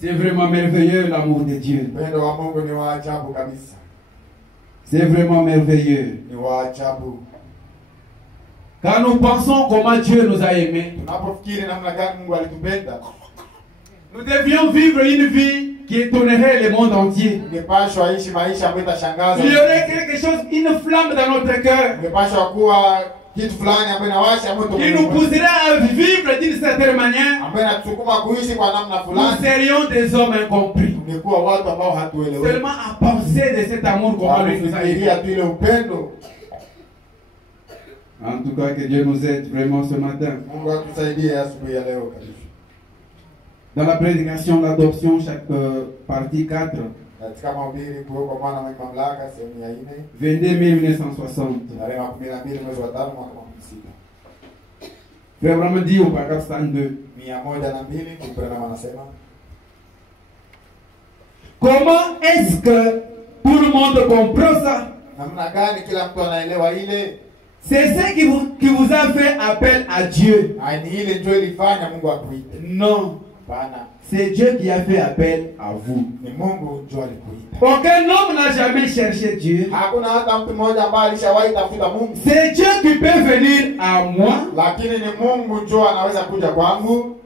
C'est vraiment merveilleux l'amour de Dieu. Upendo wa Mungu ni wa ajabu kabisa, C'est vraiment merveilleux. ni wa ajabu. Quand nous pensons comment Dieu nous a aimés, Tunapofikiri namna gani Mungu alitupenda, nous devions vivre une vie qui étonnerait le monde entier. ungepashwa ishi maisha ambayo itashangaza. Il y aurait quelque chose, une flamme dans notre cœur Ungepashwa kuwa kitu fulani ambayo inawasha moto qui nous pousserait à vivre d'une certaine manière. ambayo inatusukuma kuishi kwa namna Nous fulani. serions des hommes incompris. Tungekuwa watu ambao hatueleweki. Seulement à penser de cet amour comment lui nous a aimés. Kufikiria tu ile upendo. En tout cas, que Dieu nous aide vraiment ce matin. Mungu atusaidie asubuhi ya leo kabisa. Dans la prédication, l'adoption, chaque partie 4, Katika mahubiri kuwekwa mwana mwenye mamlaka sehemu ya 4, 22 1960. tarehe 12 mwezi wa 5 mwaka 16. Frère Branham dit au paragraphe 102. 102 Branham anasema, Comment est-ce que tout le monde comprend ça? namna gani kila mtu anaelewa ile? C'est ce qui vous a fait appel à Dieu. Ni ile ndio ilifanya Mungu akuite. Non. Bana, C'est Dieu qui a fait appel à vous. ni Mungu ndio alikuita. Aucun homme n'a jamais cherché Dieu. Hakuna hata mtu mmoja ambaye alishawahi tafuta Mungu. C'est Dieu qui peut venir à moi. Lakini ni Mungu ndio anaweza kuja kwangu.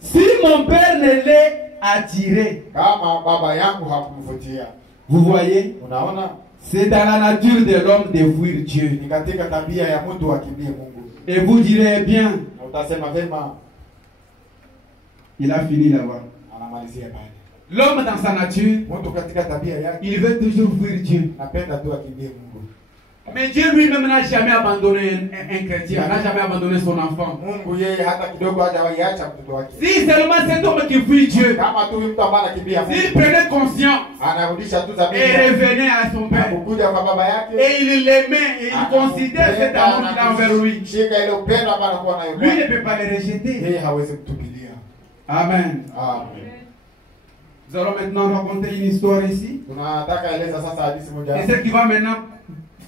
Si mon père ne l'ait attiré. Kama baba yangu hakumvutia. Vous voyez? Unaona? C'est dans la nature de l'homme de fuir Dieu. Ni katika tabia ya mtu akimbie Mungu. Et vous direz bien, Na utasema vema, il a fini là-bas. anamalizia pale. L'homme dans sa nature, Mtu katika tabia yake il veut toujours fuir Dieu. napenda tu akimbie Mungu. Mais Dieu lui-même n'a jamais abandonné un chrétien, n'a jamais abandonné son enfant. Mungu yeye hata kidogo hajawahi acha mtoto wake. Si seulement cet homme qui fuit Dieu, Kama tu mtu ambaye anakimbia Mungu, s'il prenait conscience anarudisha tu et dhamiri. revenait à son père, Kukuja kwa baba yake. et il l'aimait, et il considère cet amour qu'il a envers lui, Shika ile upendo ambao anakuwa nayo. lui ne peut pas le rejeter. Yeye hawezi kutupilia. Amen. Amen. Nous allons maintenant raconter une histoire ici. Tunataka eleza sasa hadithi moja. Et ce qui va maintenant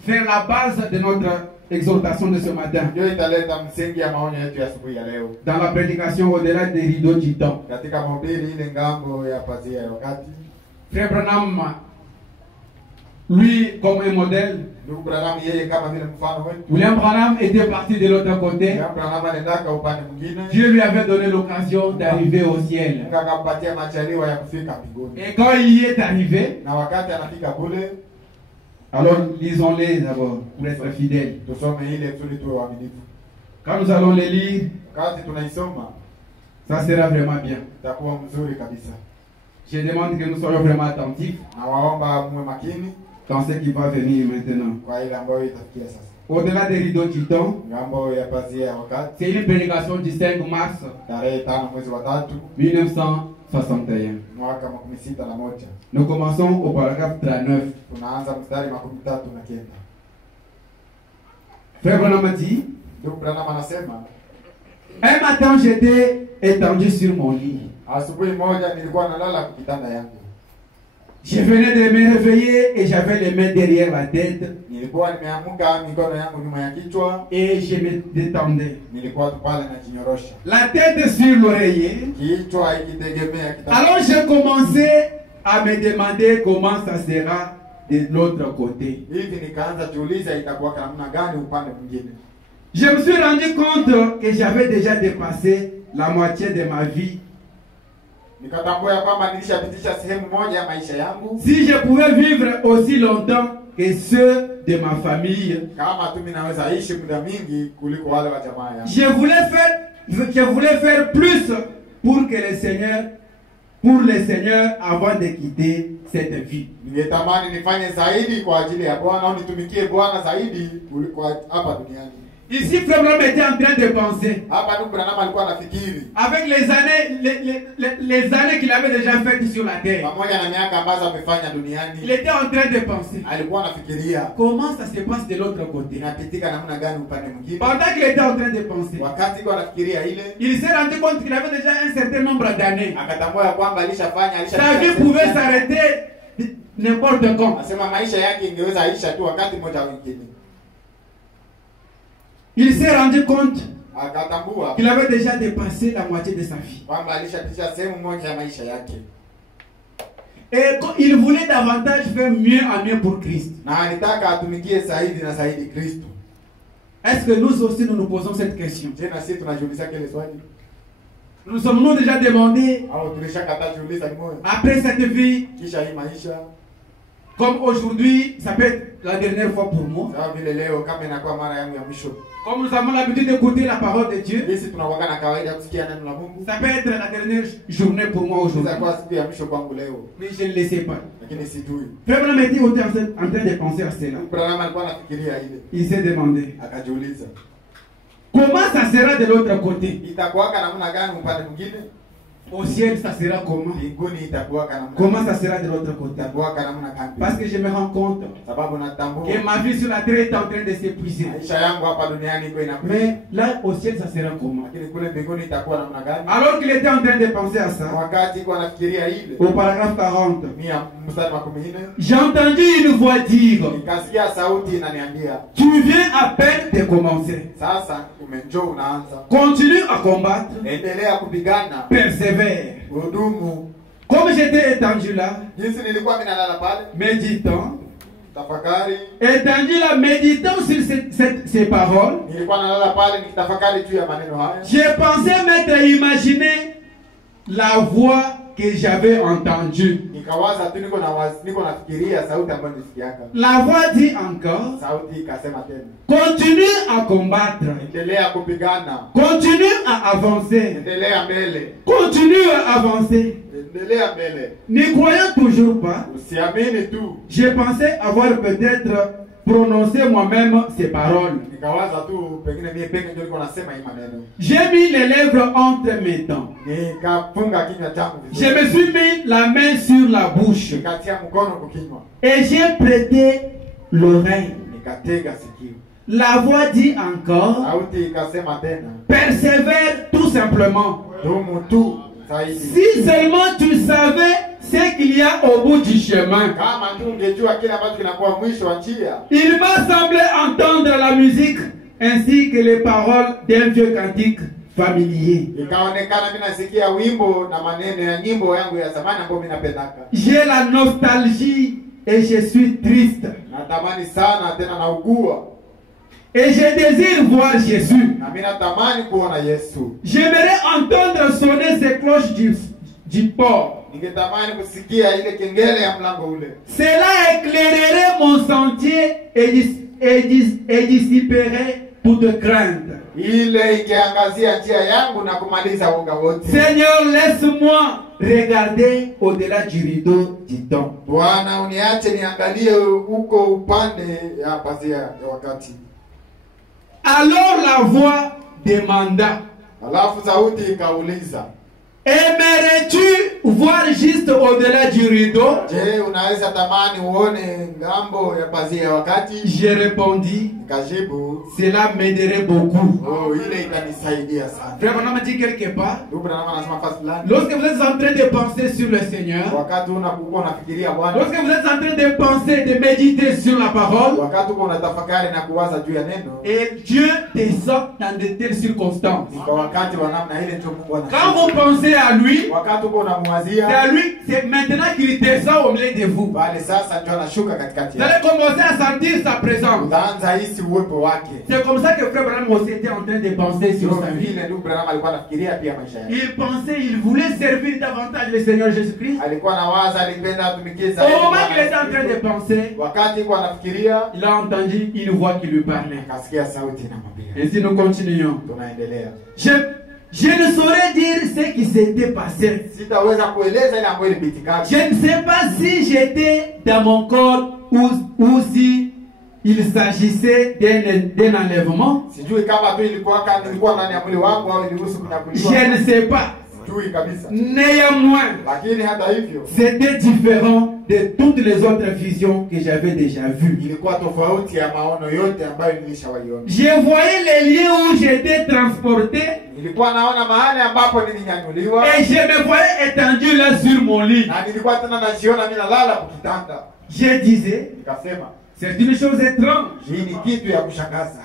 faire la base de notre exhortation de ce matin. Ndio italeta msingi ya maonyo yetu ya asubuhi ya leo. Dans la prédication au-delà des rideaux du temps. Katika mahubiri ile ngambo ya pazia ya wakati. Frère Branham, lui comme un modèle. Ndugu Branham yeye kama vile mfano wetu. William Branham était parti de l'autre côté. William Branham anaendaka upande mwingine. Dieu lui avait donné l'occasion d'arriver au ciel. Mungu akampatia majaliwa ya kufika mbinguni. Et quand il y est arrivé, Na wakati anafika kule, alors lisons-les d'abord pour être fidèles. tusome ile tuli tuwe waaminifu. Quand nous allons les lire, Wakati tunaisoma, ça sera vraiment bien. itakuwa mzuri kabisa. Je demande que nous soyons vraiment attentifs Na waomba muwe makini dans ce qui va venir maintenant. kwa ile ambayo itafikia sasa. Au-delà des rideaux du temps, Ngambo ya pazia ya wakati, c'est une prédication du 5 mars tarehe 5 mwezi wa 3 1961. mwaka 61. Nous commençons au paragraphe 39. Tunaanza mstari 39. Frère Branham a dit, Ndugu Branham anasema, un matin j'étais étendu sur mon lit. asubuhi moja nilikuwa nalala kwa kitanda yangu. Je venais de me réveiller et j'avais les mains derrière la tête Nilikuwa nimeamuka mikono yangu nyuma ya kichwa, et je me détendais. nilikuwa tu pale najinyorosha. La tête sur l'oreiller. Kichwa ikitegemea kitanda. Alors j'ai commencé à me demander comment ça sera de l'autre côté. Hivi nikaanza jiuliza itakuwa namna gani upande mwingine. Je me suis rendu compte que j'avais déjà dépassé la moitié de ma vie Nikatambua ya kwamba nilishapitisha sehemu moja ya maisha yangu. Si je pouvais vivre aussi longtemps que ceux de ma famille, Kama tu mimi naweza ishi muda mingi kuliko wale wa jamaa yangu. je voulais faire plus pour que le Seigneur, pour le Seigneur avant de quitter cette vie. Ningetamani nifanye zaidi kwa ajili ya Bwana au nitumikie Bwana zaidi kuliko hapa duniani. Ici, Frère Branham était en train de penser, Hapa ndugu Branham alikuwa anafikiri avec les années qu'il avait déjà faites sur la terre, pamoja na miaka ambazo amefanya duniani. il était en train de penser, Alikuwa anafikiria comment ça se passe de l'autre côté. inapitika namna gani upande mwingine. Pendant qu'il était en train de penser, Wakati kwa anafikiria ile, il s'est rendu compte qu'il avait déjà un certain nombre d'années. akatambua ya kwamba alishafanya Sa vie pouvait s'arrêter n'importe quand. Anasema maisha yake ingeweza aisha tu wakati mmoja mwingine. Il s'est rendu compte Akatambua qu'il avait déjà dépassé la moitié de sa vie. kwamba alishapitisha sehemu moja ya maisha yake. Et il voulait davantage faire mieux en mieux pour Christ. Na alitaka atumikie zaidi na zaidi Kristo. Est-ce que nous aussi nous posons cette question? Tena sisi tunajiuliza kile swali. Nous sommes-nous déjà demandé, Au tulishakataa jiuliza ni moyo. après cette vie, Kisha hii maisha comme aujourd'hui, ça peut être la dernière fois pour moi, sawa vile leo kama inakuwa mara yangu ya mwisho. comme nous avons l'habitude d'écouter la parole de Dieu, Sisi tunakuwa na kawaida kusikia neno la Mungu. ça peut être la dernière journée pour moi aujourd'hui. Inaweza kuwa siku ya mwisho kwangu leo, Mais je ne le sais pas. lakini sijui. Frère Branham était en train de penser à cela. Branham alikuwa anafikiria ile. Il s'est demandé, Akajiuliza, comment ça sera de l'autre côté? itakuwa namna gani upande mwingine? Au ciel, ça sera comment? Mbinguni itakuwa namna. Comment ça sera de l'autre côté? Itakuwa namna gani? Parce que je me rends compte Sababu natambua que ma vie sur la terre est en train de s'épuiser. maisha yangu hapa duniani iko inakuwa. Mais là, au ciel, ça sera comment? Lakini kule mbinguni itakuwa namna gani? Alors qu'il était en train de penser à ça, Wakati kwa nafikiria ile, au paragraphe 40, mia mstari wa 14, j'ai entendu une voix dire, nikasikia sauti inaniambia, tu viens à peine de commencer. sasa umenjoo unaanza. Continue à combattre, Endelea kupigana, persévère. hudumu. Comme j'étais étendu là, Jinsi nilikuwa mimi nalala pale, méditant, tafakari, étendu là, méditant sur ces paroles, nilikuwa nalala pale nikitafakari juu ya maneno haya. j'ai pensé m'être imaginé la voix que j'avais entendue. Nikawaza tu niko nafikiria sauti ambayo nilisikiaka. La voix dit encore, Sauti ikasema tena, continue à combattre, endelea kupigana, continue à avancer, endelea mbele, continue à avancer. endelea mbele. N'y croyant toujours pas, Usiamini tu. j'ai pensé avoir peut-être prononcé moi-même ces paroles. Nikawaza tu pengine mie peke ndio nilikuwa nasema hii maneno. J'ai mis les lèvres entre mes dents. Nikafunga kinywa changu Je vizuri. me suis mis la main sur la bouche Nikatia mkono kwa kinywa. et j'ai prêté l'oreille. Nikatega sikio. La voix dit encore, Sauti ikasema tena, persévère tout simplement. dumu tu zaidi. Si seulement tu savais ce qu'il y a au bout du chemin. Kama tu ungejua kile ambacho kinakuwa mwisho wa njia. Il m'a semblé entendre la musique ainsi que les paroles d'un vieux cantique familier. Ikaonekana mimi nasikia wimbo na maneno ya nyimbo yangu ya zamani ambayo mimi napendaka. J'ai la nostalgie et je suis triste. Natamani sana tena naugua. Et je désire voir Jésus. Na mimi natamani kuona Yesu. J'aimerais entendre sonner ces cloches du port. Ningetamani kusikia ile kengele ya mlango ule. Cela éclairerait mon sentier et dissiperait toute crainte. Ile ingeangazia njia yangu na kumaliza woga wote. Seigneur, laisse-moi regarder au-delà du rideau du temps. Bwana, uniache niangalie huko upande ya pazia ya wakati. Alors la voix demanda, Alafu sauti ikauliza, aimerais-tu voir juste au-delà du rideau? je, unaweza tamani uone ngambo ya pazia ya wakati? J'ai répondu, Nikajibu, cela m'aiderait beaucoup. oh, ile itanisaidia sana. Frère, on m'a dit quelque part, Ndugu na mama anasema fasi fulani. lorsque vous êtes en train de penser sur le Seigneur, Wakati unapokuwa unafikiria Bwana, lorsque vous êtes en train de penser, de méditer sur la parole, wakati uko unatafakari na kuwaza juu ya neno, et Dieu descend dans de telles circonstances. kwa wakati wa namna ile ndio Mungu Quand vous pensez pensez à lui, wakati uko c'est unamwazia, à lui, c'est maintenant qu'il descend au milieu de vous. bali sasa ndio anashuka katikati Vous yako. allez commencer à sentir sa présence. Utaanza hisi uwepo wake. C'est comme ça que Frère Branham aussi était en train de penser sur Ndio sa vie. vile ndugu Branham alikuwa anafikiria pia maisha yake. Il pensait, il voulait servir davantage le Seigneur Jésus-Christ. Alikuwa anawaza, alipenda atumikie Au zaidi. moment qu'il était en train de penser, Wakati kwa anafikiria, il a entendu une voix qui lui parlait. akasikia sauti inamwambia. Et si nous continuons, Tunaendelea. je ne saurais dire ce qui s'était passé. Sitaweza kueleza ile ambayo ilipitika. Je ne sais pas si j'étais dans mon corps ou si il s'agissait d'un enlèvement. Sijui kama tu nilikuwa ndani ya mwili wangu au ilihusu kunyakuliwa. Je ne sais pas. Sijui kabisa. Néanmoins, Lakini hata hivyo, c'était différent de toutes les autres visions que j'avais déjà vues. ilikuwa tofauti ya maono yote ambayo nilishawaiona. Je voyais les lieux où j'étais transporté Nilikuwa naona mahali ambapo nilinyanyuliwa et je me voyais étendu là sur mon lit. na nilikuwa tena najiona mimi nalala kwa kitanda. Je disais, Nikasema, c'est une chose étrange. hii ni kitu ya kushangaza.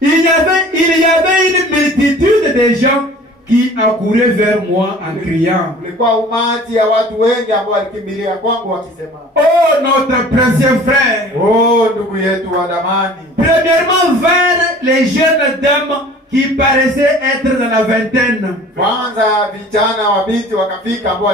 Il y avait une multitude de gens qui accouraient vers moi en criant, Kulikuwa umati ya watu wengi ambao walikimbilia kwangu wakisema, oh notre précieux frère. oh ndugu yetu wa damani. Premièrement vers les jeunes dames qui paraissaient être dans la vingtaine. Kwanza vijana wa binti wakafika ambao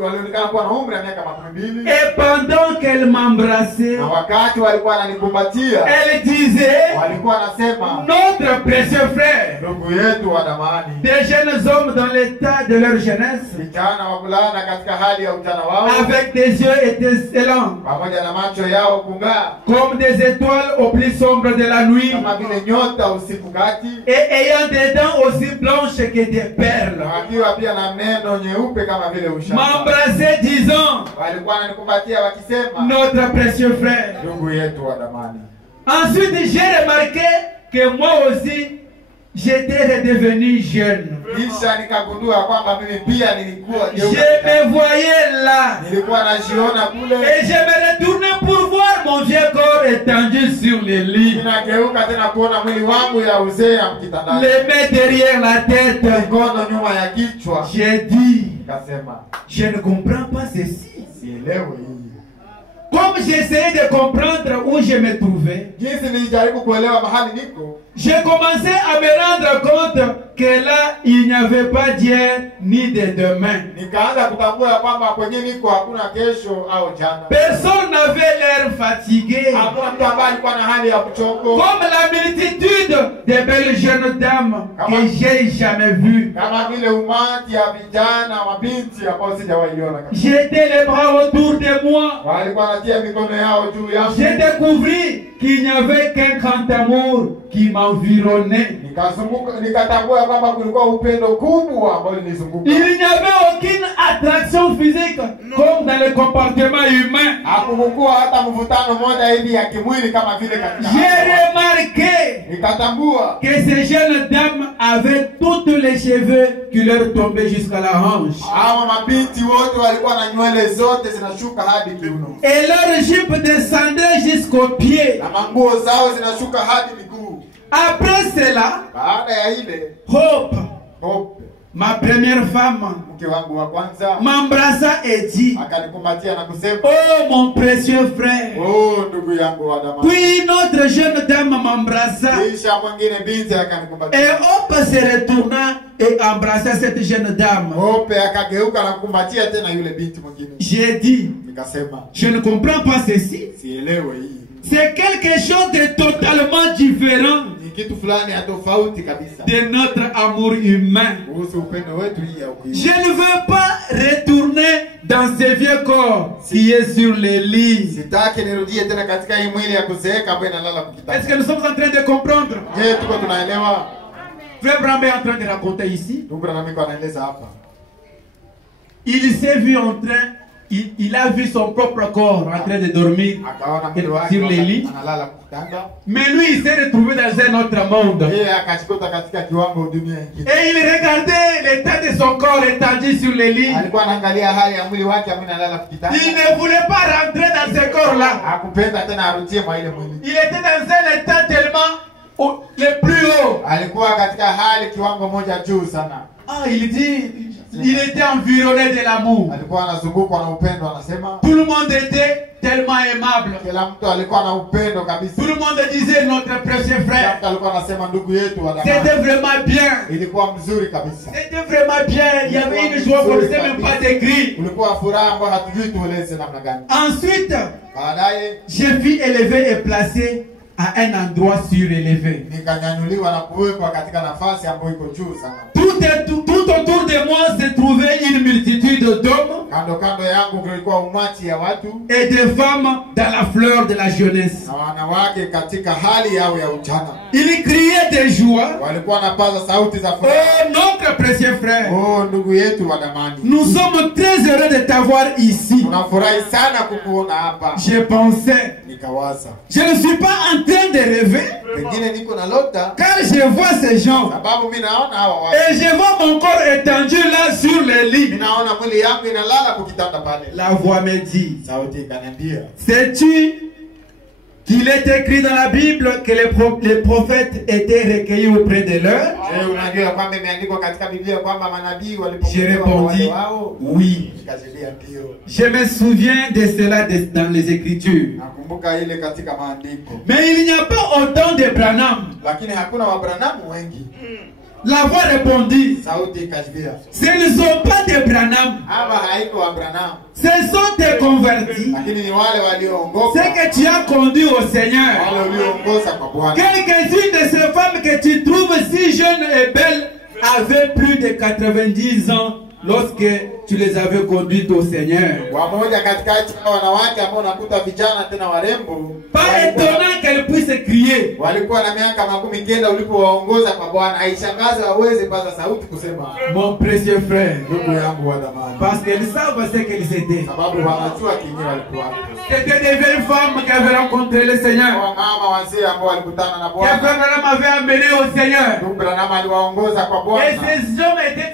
walionekana kuwa na umri wa miaka 12. Et pendant qu'elles m'embrassaient, Na wakati walikuwa wananikumbatia, elles disaient, walikuwa wanasema, notre précieux frère. ndugu yetu wa damani. Des jeunes hommes dans l'état de leur jeunesse, Vijana wavulana katika hali ya ujana wao, avec des yeux étincelants, pamoja na macho yao kung'aa comme des étoiles au plus sombre de la nuit, kama vile nyota usiku kati, et ayant des dents aussi blanches que des perles, na wakiwa pia na meno nyeupe kama vile ushanga. m'embrassaient disant, Walikuwa wananikumbatia wakisema, notre précieux frère. ndugu yetu wa damani. Ensuite, j'ai remarqué que moi aussi, j'étais redevenu jeune. Kisha nikagundua kwamba mimi pia nilikuwa Je me voyais là. nilikuwa najiona kule, Et je me retournais pour voir mon vieux corps étendu sur le lit. ninageuka tena kuona mwili wangu ya uzee ya kitandani, Les mains derrière la tête. mikono nyuma ya kichwa. J'ai dit, Nikasema, je ne comprends pas ceci. sielewi hii. Comme j'essayais de comprendre où je me trouvais, Jinsi nilijaribu kuelewa mahali niko, j'ai commencé à me rendre compte que là, il n'y avait pas d'hier ni de demain. nikaanza kutambua ya kwamba kwenye niko hakuna kesho au jana. Personne n'avait l'air fatigué. Hakuna mtu ambaye alikuwa na hali ya kuchoko, Comme la multitude de belles jeunes dames que j'ai jamais vues. kama vile umati ya vijana wa binti ambao sijawaiona kabisa. J'étais les bras autour de moi. Walikuwa wanatia mikono yao juu yangu. J'ai découvert qu'il n'y avait qu'un grand amour qui m'environnait. Nikatambua kwamba kulikuwa upendo kubwa ambao linizunguka. Il n'y avait aucune attraction physique comme dans le comportement humain. Hakukuwa hata mvutano moja hivi ya kimwili kama vile katika. J'ai remarqué Nikatambua que ces jeunes dames avaient tous les cheveux qui leur tombaient jusqu'à la hanche. hawa mabinti wote walikuwa na nywele zote zinashuka hadi kiuno. Et leur jupe descendait jusqu'aux pieds. Na manguo zao zinashuka hadi miguu. Après cela, Baada ya ile, Hope, ma première femme, mke wangu wa kwanza m'embrassa et dit, akanikumbatia na kusema, oh mon précieux frère. oh ndugu yangu wa damani. Puis une autre jeune dame m'embrassa. Kisha mwingine binti akanikumbatia. Et Hope se retourna et embrassa cette jeune dame. Hope akageuka na kukumbatia tena yule binti mwingine. J'ai dit, Nikasema, je ne comprends pas ceci. sielewe hii. C'est quelque chose de totalement différent Ni kitu fulani ya tofauti kabisa de notre amour humain. kuhusu upendo wetu hii ya ukimwi. Je ne veux pas retourner dans ce vieux corps qui est sur les lits. Sitaki nirudie tena katika hii mwili ya kuzeeka ambayo inalala kwa Est-ce kitanda. que nous sommes en train de comprendre? Je, tuko tunaelewa? Frère Brambe est en train de raconter ici. Ndugu na mimi anaeleza hapa. Il s'est vu en train, il a vu son propre corps en train de dormir Akaona mwili wake sur les lits. analala kwa kitanda. Mais lui, il s'est retrouvé dans un autre monde. Yeye akajikuta katika kiwango dunia nyingine. Et il regardait l'état de son corps étendu sur les lits. Alikuwa anaangalia hali ya mwili wake ambaye analala kwa kitanda. Il ne voulait pas rentrer dans ce corps-là. Hakupenda tena arudie mwa ile mwili. Il était dans un état tellement le plus haut. Alikuwa katika hali kiwango moja juu sana. Ah, il dit, Il était environné de l'amour. alikuwa anazungukwa na upendo, anasema Tout le monde était tellement aimable. kila mtu alikuwa na upendo kabisa. Tout le monde disait notre précieux Kila frère. mtu alikuwa anasema ndugu yetu wa C'était damani. vraiment bien. Ilikuwa mzuri kabisa. C'était vraiment bien. Il y avait une joie qu'on ne sait même pas décrire. Ulikuwa furaha ambayo hatujui tueleze namna gani. Ensuite, Baadaye je fus élevé et placé à un endroit surélevé. nikanyanyuliwa na kuwekwa katika nafasi ambayo iko juu sana. Tout autour de moi se trouvait une multitude d'hommes Kando kando yangu kulikuwa umati ya watu et de femmes dans la fleur de la jeunesse. na wanawake katika hali yao ya ujana. Ils criaient de joie. Walikuwa wanapaza sauti za furaha. Oh, notre précieux frère, Oh, ndugu yetu wa damani. nous sommes très heureux de t'avoir ici. Tunafurahi sana kukuona hapa. Je pensais, Nikawaza, je ne suis pas en train de rêver, pengine niko na lota car je vois ces gens. sababu mimi naona hawa watu. Et je vois mon corps étendu là sur le lit. Ninaona mwili yangu inalala kwa kitanda pale. La voix me dit, Sauti ikaniambia, sais-tu qu'il est écrit dans la Bible que les prophètes étaient recueillis auprès de leur? je, unajua kwamba imeandikwa katika Biblia kwamba manabii J'ai walipokelewa répondu, wao? oui. Nikasema ndio. Je me souviens de cela dans les Écritures. Nakumbuka ile katika maandiko. Mais il n'y a pas autant de Branham. Lakini hakuna Wabranamu wengi. La voix répondit, Sauti ikaniambia, ce ne sont pas des Branham. hawa haiko Wabranamu, Ce sont des convertis. lakini ni wale walioongoka, C'est que tu as conduit au Seigneur. wale walioongoza kwa Bwana. Quelques-unes de ces femmes que tu trouves si jeunes et belles avaient plus de 90 ans lorsque tu les avais conduites au Seigneur. Wamoja katikati ya wanawake ambao nakuta vijana tena warembo, Pas étonnant qu'elles puissent crier. walikuwa na miaka 90 ulipowaongoza kwa Bwana. Haishangazi waweze paza sauti kusema, Mon précieux frère. ndugu yangu wa damani, Parce qu'elles savent ce qu'elles étaient. sababu wanajua kinyi walikuwa. C'était des vieilles femmes qui avaient rencontré le Seigneur. Mama wazee ambao walikutana na Que Bwana. Branham avait amené au Seigneur. Ndugu Branham aliwaongoza kwa Et Bwana.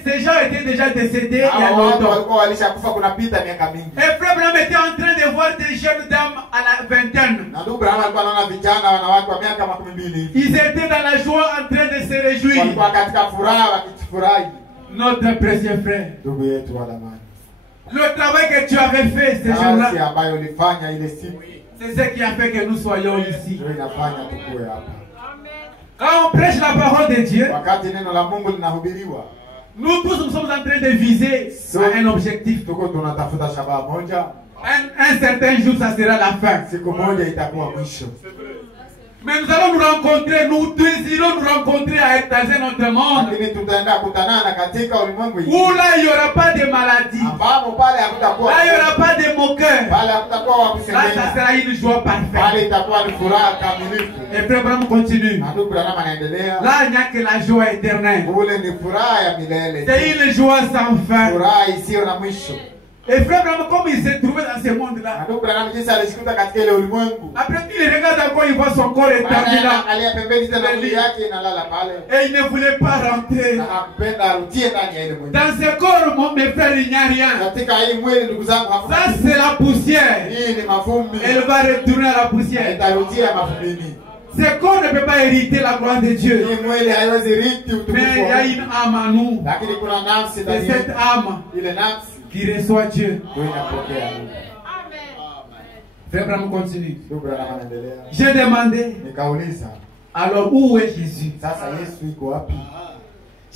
ces gens étaient déjà décédés il y a Hao watu longtemps. walikuwa walishakufa kunapita miaka mingi. Et Frère Branham était en train de voir des jeunes dames à la vingtaine. Na ndugu Branham alikuwa anaona vijana wanawake wa miaka 20 hivi. Ils étaient dans la joie en train de se réjouir. Walikuwa katika furaha wakifurahi. Notre précieux frère, Ndugu yetu wa damani, le travail que tu avais fait ces kazi jours-là, ambayo ulifanya ile siku c'est ce qui a fait que nous soyons ici. ndio inafanya tukue hapa. Quand on prêche la parole de Dieu, Wakati neno la Mungu linahubiriwa, nous tous nous sommes en train de viser à un objectif. tuko tunatafuta shabaha moja. Un certain jour, ça sera la fin. Siku moja itakuwa mwisho. Mais nous allons nous rencontrer, nous désirons nous rencontrer dans un autre monde Lakini tutaenda kutanana katika ulimwengu huu où là il n'y aura pas de maladie, ambapo pale hakutakuwa là il n'y aura pas de moqueurs, pale hakutakuwa wa là ça kusengenya, sera une joie pale parfaite. itakuwa ni furaha kamilifu. Et Frère Branham continue. Na ndugu Branham anaendelea, Là il n'y a que la joie éternelle. ule ni furaha ya milele, C'est une joie sans fin. furaha isiyo na mwisho. Et Frère Branham, comme il s'est trouvé dans ce Na monde-là, ndugu Branham jinsi alishikuta katika ile ulimwengu, après il regarde encore, il voit son corps étendu là. anaangalia pembeni tena mwili yake inalala pale, Et il ne voulait pas rentrer. na hakupenda arudie ndani ya ile mwili. Dans ce corps, mes frères, il n'y a rien. Katika hii mwili ndugu zangu, Ça, hakuna. c'est la poussière. Hii ni mavumbi, Elle va retourner à la poussière. itarudia mavumbini. Ce corps ne peut pas hériter la gloire de Dieu. Hii mwili haiwezi rithi Mais utukufu il y wa a Mungu. une âme en nous. Lakini kuna nafsi C'est ndani cette yetu. âme Ile nafsi qui reçoit Dieu. ndio inapokea Mungu. Frère Branham continue. Ndugu Branham anaendelea. J'ai demandé, Nikauliza, alors où est Jésus? sasa Yesu iko wapi?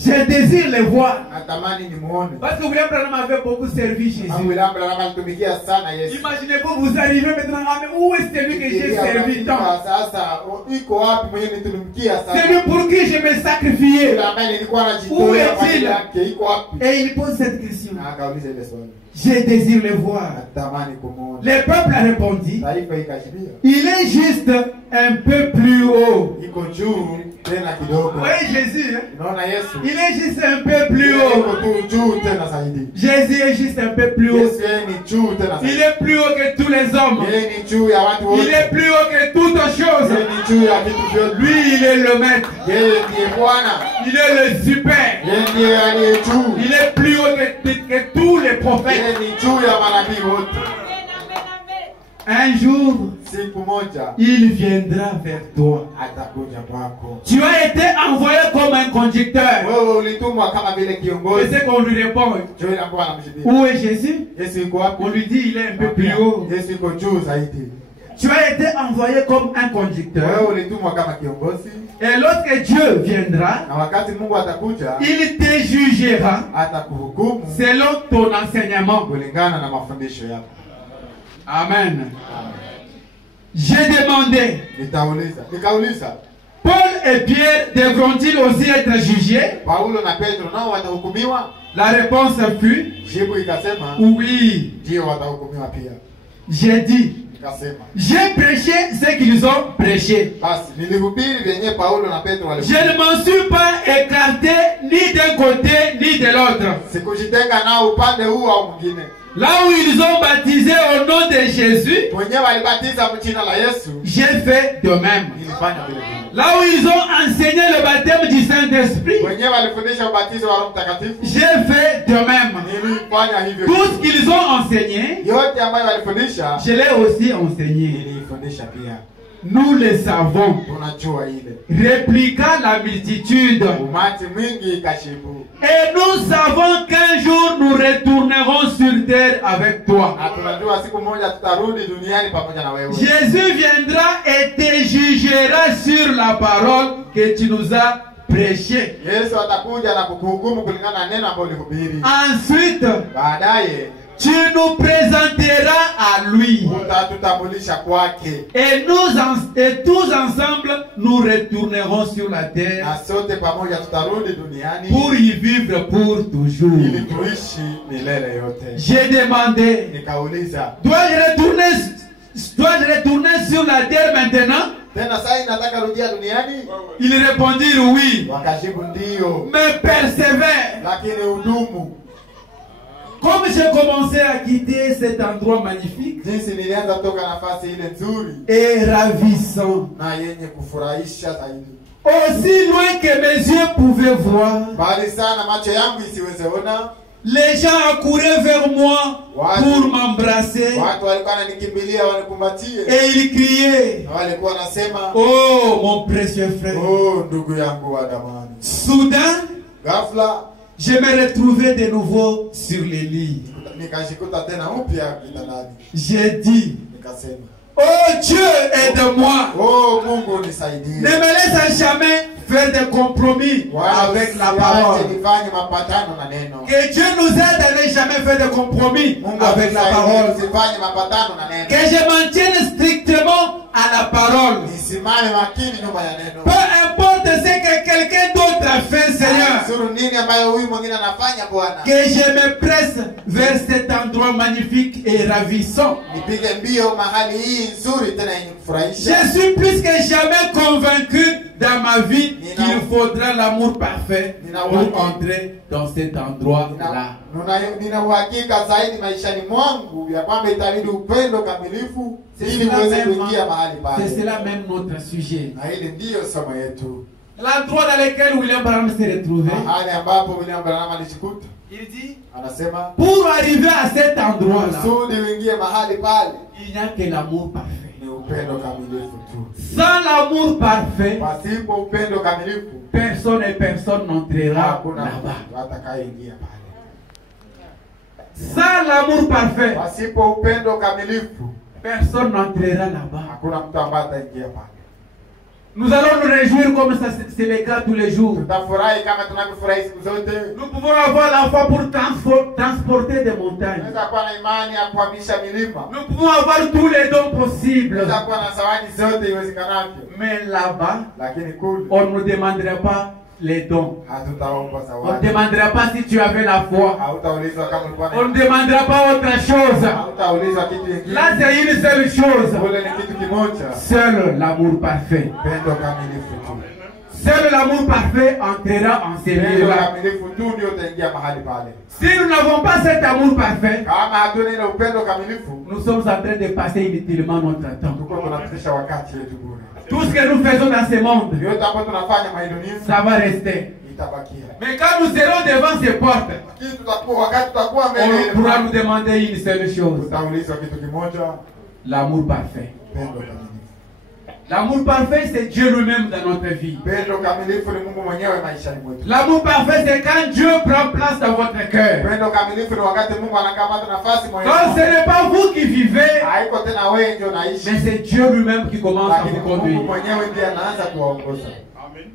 Je désire le voir. Natamani nimuone. Parce que William Branham avait beaucoup servi Jésus. Sababu William Branham alitumikia sana Yesu. Imaginez-vous, vous arrivez maintenant, ah, mais où est celui que j'ai servi tant? Sasa iko wapi mwenye nitumikia sana? Celui pour qui je me sacrifiais. Yule ambaye nilikuwa Où najitolea kwa est-il? ajili yake iko wapi? Et il pose cette question. Na akauliza ile swali. Je désire le voir. Natamani kumuona. Le peuple a répondu, Taifa ikajibia. il est juste un peu plus haut. Iko juu tena kidogo. Vous voyez Jésus, hein? Unaona Yesu? Il est juste un peu plus Iko haut. tu juu tena zaidi. Jésus est juste un peu plus haut. Yesu yeye ni juu tena Il zaidi. est plus haut que tous les hommes. Yeye ni juu ya watu wote. Il est plus haut que toutes choses. Yeye ni juu ya vitu vyote. Lui, il est le maître. Yeye ndiye Bwana. Il est le super. Yeye ndiye aliye juu. Il est plus haut que tous les prophètes. Yeye ni juu ya manabii wote. Un jour, siku moja il viendra vers toi. atakuja kwako. Tu as été envoyé comme un conducteur. Wewe ulitumwa kama vile Et kiongozi. c'est qu'on lui répond. Joel ambaye anamjibia. Où est Jésus? Yesu yuko wapi? On lui dit il est un peu plus haut. Yesu yuko juu zaidi. Tu as été envoyé comme un Wewe conducteur. ulitumwa kama kiongozi, Et lorsque Dieu viendra, na wakati Mungu atakuja il te jugera atakuhukumu selon ton enseignement. kulingana na mafundisho yako. Amen. J'ai demandé, Nikauliza, Paul et Pierre devront-ils aussi être jugés? Paulo na Petro nao watahukumiwa? La réponse fut Jibu ikasema oui. ndio watahukumiwa pia. J'ai dit, Nikasema j'ai prêché ce qu'ils ont prêché. basi nilihubiri vyenye Paulo na Petro Je walihubiri. ne m'en suis pas écarté ni d'un côté ni de l'autre. Sikujitenga nao upande huu au mwingine. Là où ils ont baptisé au nom de Jésus, Wenyewe walibatiza jina la Yesu, j'ai fait de même. nilifanya vile vile. Là où ils ont enseigné le baptême du Saint-Esprit, Wenyewe walifundisha ubatizo wa Roho Mtakatifu, j'ai fait de même. nilifanya hivyo. Tout ce qu'ils ont enseigné, Yote ambayo walifundisha je l'ai aussi enseigné. nilifundisha pia. Nous le savons. Tunajua ile. Répliqua la multitude. Umati mwingi ikashibu. Et nous savons qu'un jour nous retournerons sur terre avec toi. Na tunajua siku moja tutarudi duniani pamoja na wewe. Jésus viendra et te jugera sur la parole que tu nous as prêchée. Yesu atakuja na kukuhukumu kulingana na neno ambalo ulihubiri. Ensuite, Baadaye tu nous présenteras à lui. utatutambulisha kwake. Et tous ensemble, nous retournerons sur la terre Na sote pamoja tutarudi duniani pour y vivre pour toujours. ili tuishi milele yote. J'ai demandé, Nikauliza, dois-je retourner sur la terre maintenant? tena sasa nataka rudia duniani? Ils répondirent oui. Wakajibu ndio, Mais persévère. lakini udumu. Comme j'ai commencé à quitter cet endroit magnifique Jinsi nilianza toka nafasi ile nzuri et ravissant, na yenye kufurahisha zaidi, aussi loin que mes yeux pouvaient voir, bali sana macho yangu isiweze ona, les gens accouraient vers moi pour m'embrasser watu walikuwa wananikimbilia wanikumbatie, et ils criaient, na walikuwa wanasema, oh mon précieux frère. oh ndugu yangu wa damani. Soudain, Ghafla je me retrouvais de nouveau sur les lits. nikajikuta tena upya kitandani. J'ai dit, Nikasema, oh Dieu, aide-moi. oh Mungu nisaidie. Ne me laisse jamais faire des compromis avec la parole. Nifanye mapatano na neno. Que Dieu nous aide à ne jamais faire de compromis Mungu avec la parole. Nisifanye mapatano na neno. Que je m'en tienne strictement à la parole. Nisimame makini nyuma ya neno. Peu importe ce que quelqu'un d'autre a fait, Seigneur. Suru nini ambayo huyu mwingine anafanya Bwana? Que je me presse vers cet endroit magnifique et ravissant. Nipige mbio mahali hii nzuri tena yenye kufurahisha. Je suis plus que jamais convaincu dans ma vie qu'il faudra l'amour parfait pour entrer dans cet endroit-là. Nina uhakika zaidi maishani mwangu ya kwamba itabidi upendo kamilifu ili uweze kuingia mahali pale. C'est cela même notre sujet. Na hili ndiyo somo yetu. L'endroit dans lequel William Branham s'est retrouvé. Mahali ambapo William Branham alijikuta. Il dit, Anasema, pour arriver à cet endroit-là, kusudi uingie mahali pale, il n'y a que l'amour parfait. ni upendo kamilifu tu. Sans l'amour parfait, Pasipo upendo kamilifu, personne et personne n'entrera hakuna là-bas. mtu atakayeingia pale. Sans l'amour parfait, Pasipo upendo kamilifu, personne n'entrera là-bas. hakuna mtu ambaye ataingia pale. Nous allons nous réjouir comme ça, c'est le cas tous les jours. Tutafurahi kama tunavyofurahi siku zote. Nous pouvons avoir la foi pour transporter des montagnes. Tunaweza kuwa na imani ya kuhamisha milima. Nous pouvons avoir tous les dons possibles. Tunaweza kuwa na zawadi zote iwezekanavyo. Mais là-bas, Lakini kule on ne nous demandera pas les dons. hatutaomba On ne zawadi. demandera pas si tu avais la foi. Hautaulizwa kama ulikuwa On na ne demandera pas autre chose. hautaulizwa kitu kingine. Là, c'est une seule chose. Kule ni kitu kimoja. Seul l'amour parfait. Pendo kamilifu tu. Seul l'amour parfait entrera en ces Pendo lieux-là. kamilifu tu ndio utaingia mahali pale. Si nous n'avons pas cet amour parfait, Kama hatuna ile upendo kamilifu, nous sommes en train de passer inutilement notre temps. tuko tunapitisha wakati wetu bure. Tout ce que nous faisons dans ce monde, Yote ambayo tunafanya maidunia ça va rester. itabakia. Mais quand nous serons devant ces portes, Lakini wakati tutakuwa mbele on ile, pourra nous demander une seule chose. tutaulizwa kitu kimoja. L'amour parfait. Upendo kamilifu. L'amour parfait, c'est Dieu lui-même dans notre vie. Upendo kamilifu ni Mungu mwenyewe maishani mwetu. L'amour parfait, c'est quand Dieu prend place dans votre cœur. Upendo kamilifu ni wakati Mungu anakamata nafasi moyoni. Quand ce n'est pas vous qui vivez, Haiko tena wewe ndio unaishi. mais c'est Dieu lui-même qui commence à vous conduire. Mungu mwenyewe ndiye anaanza kuwaongoza. Amen.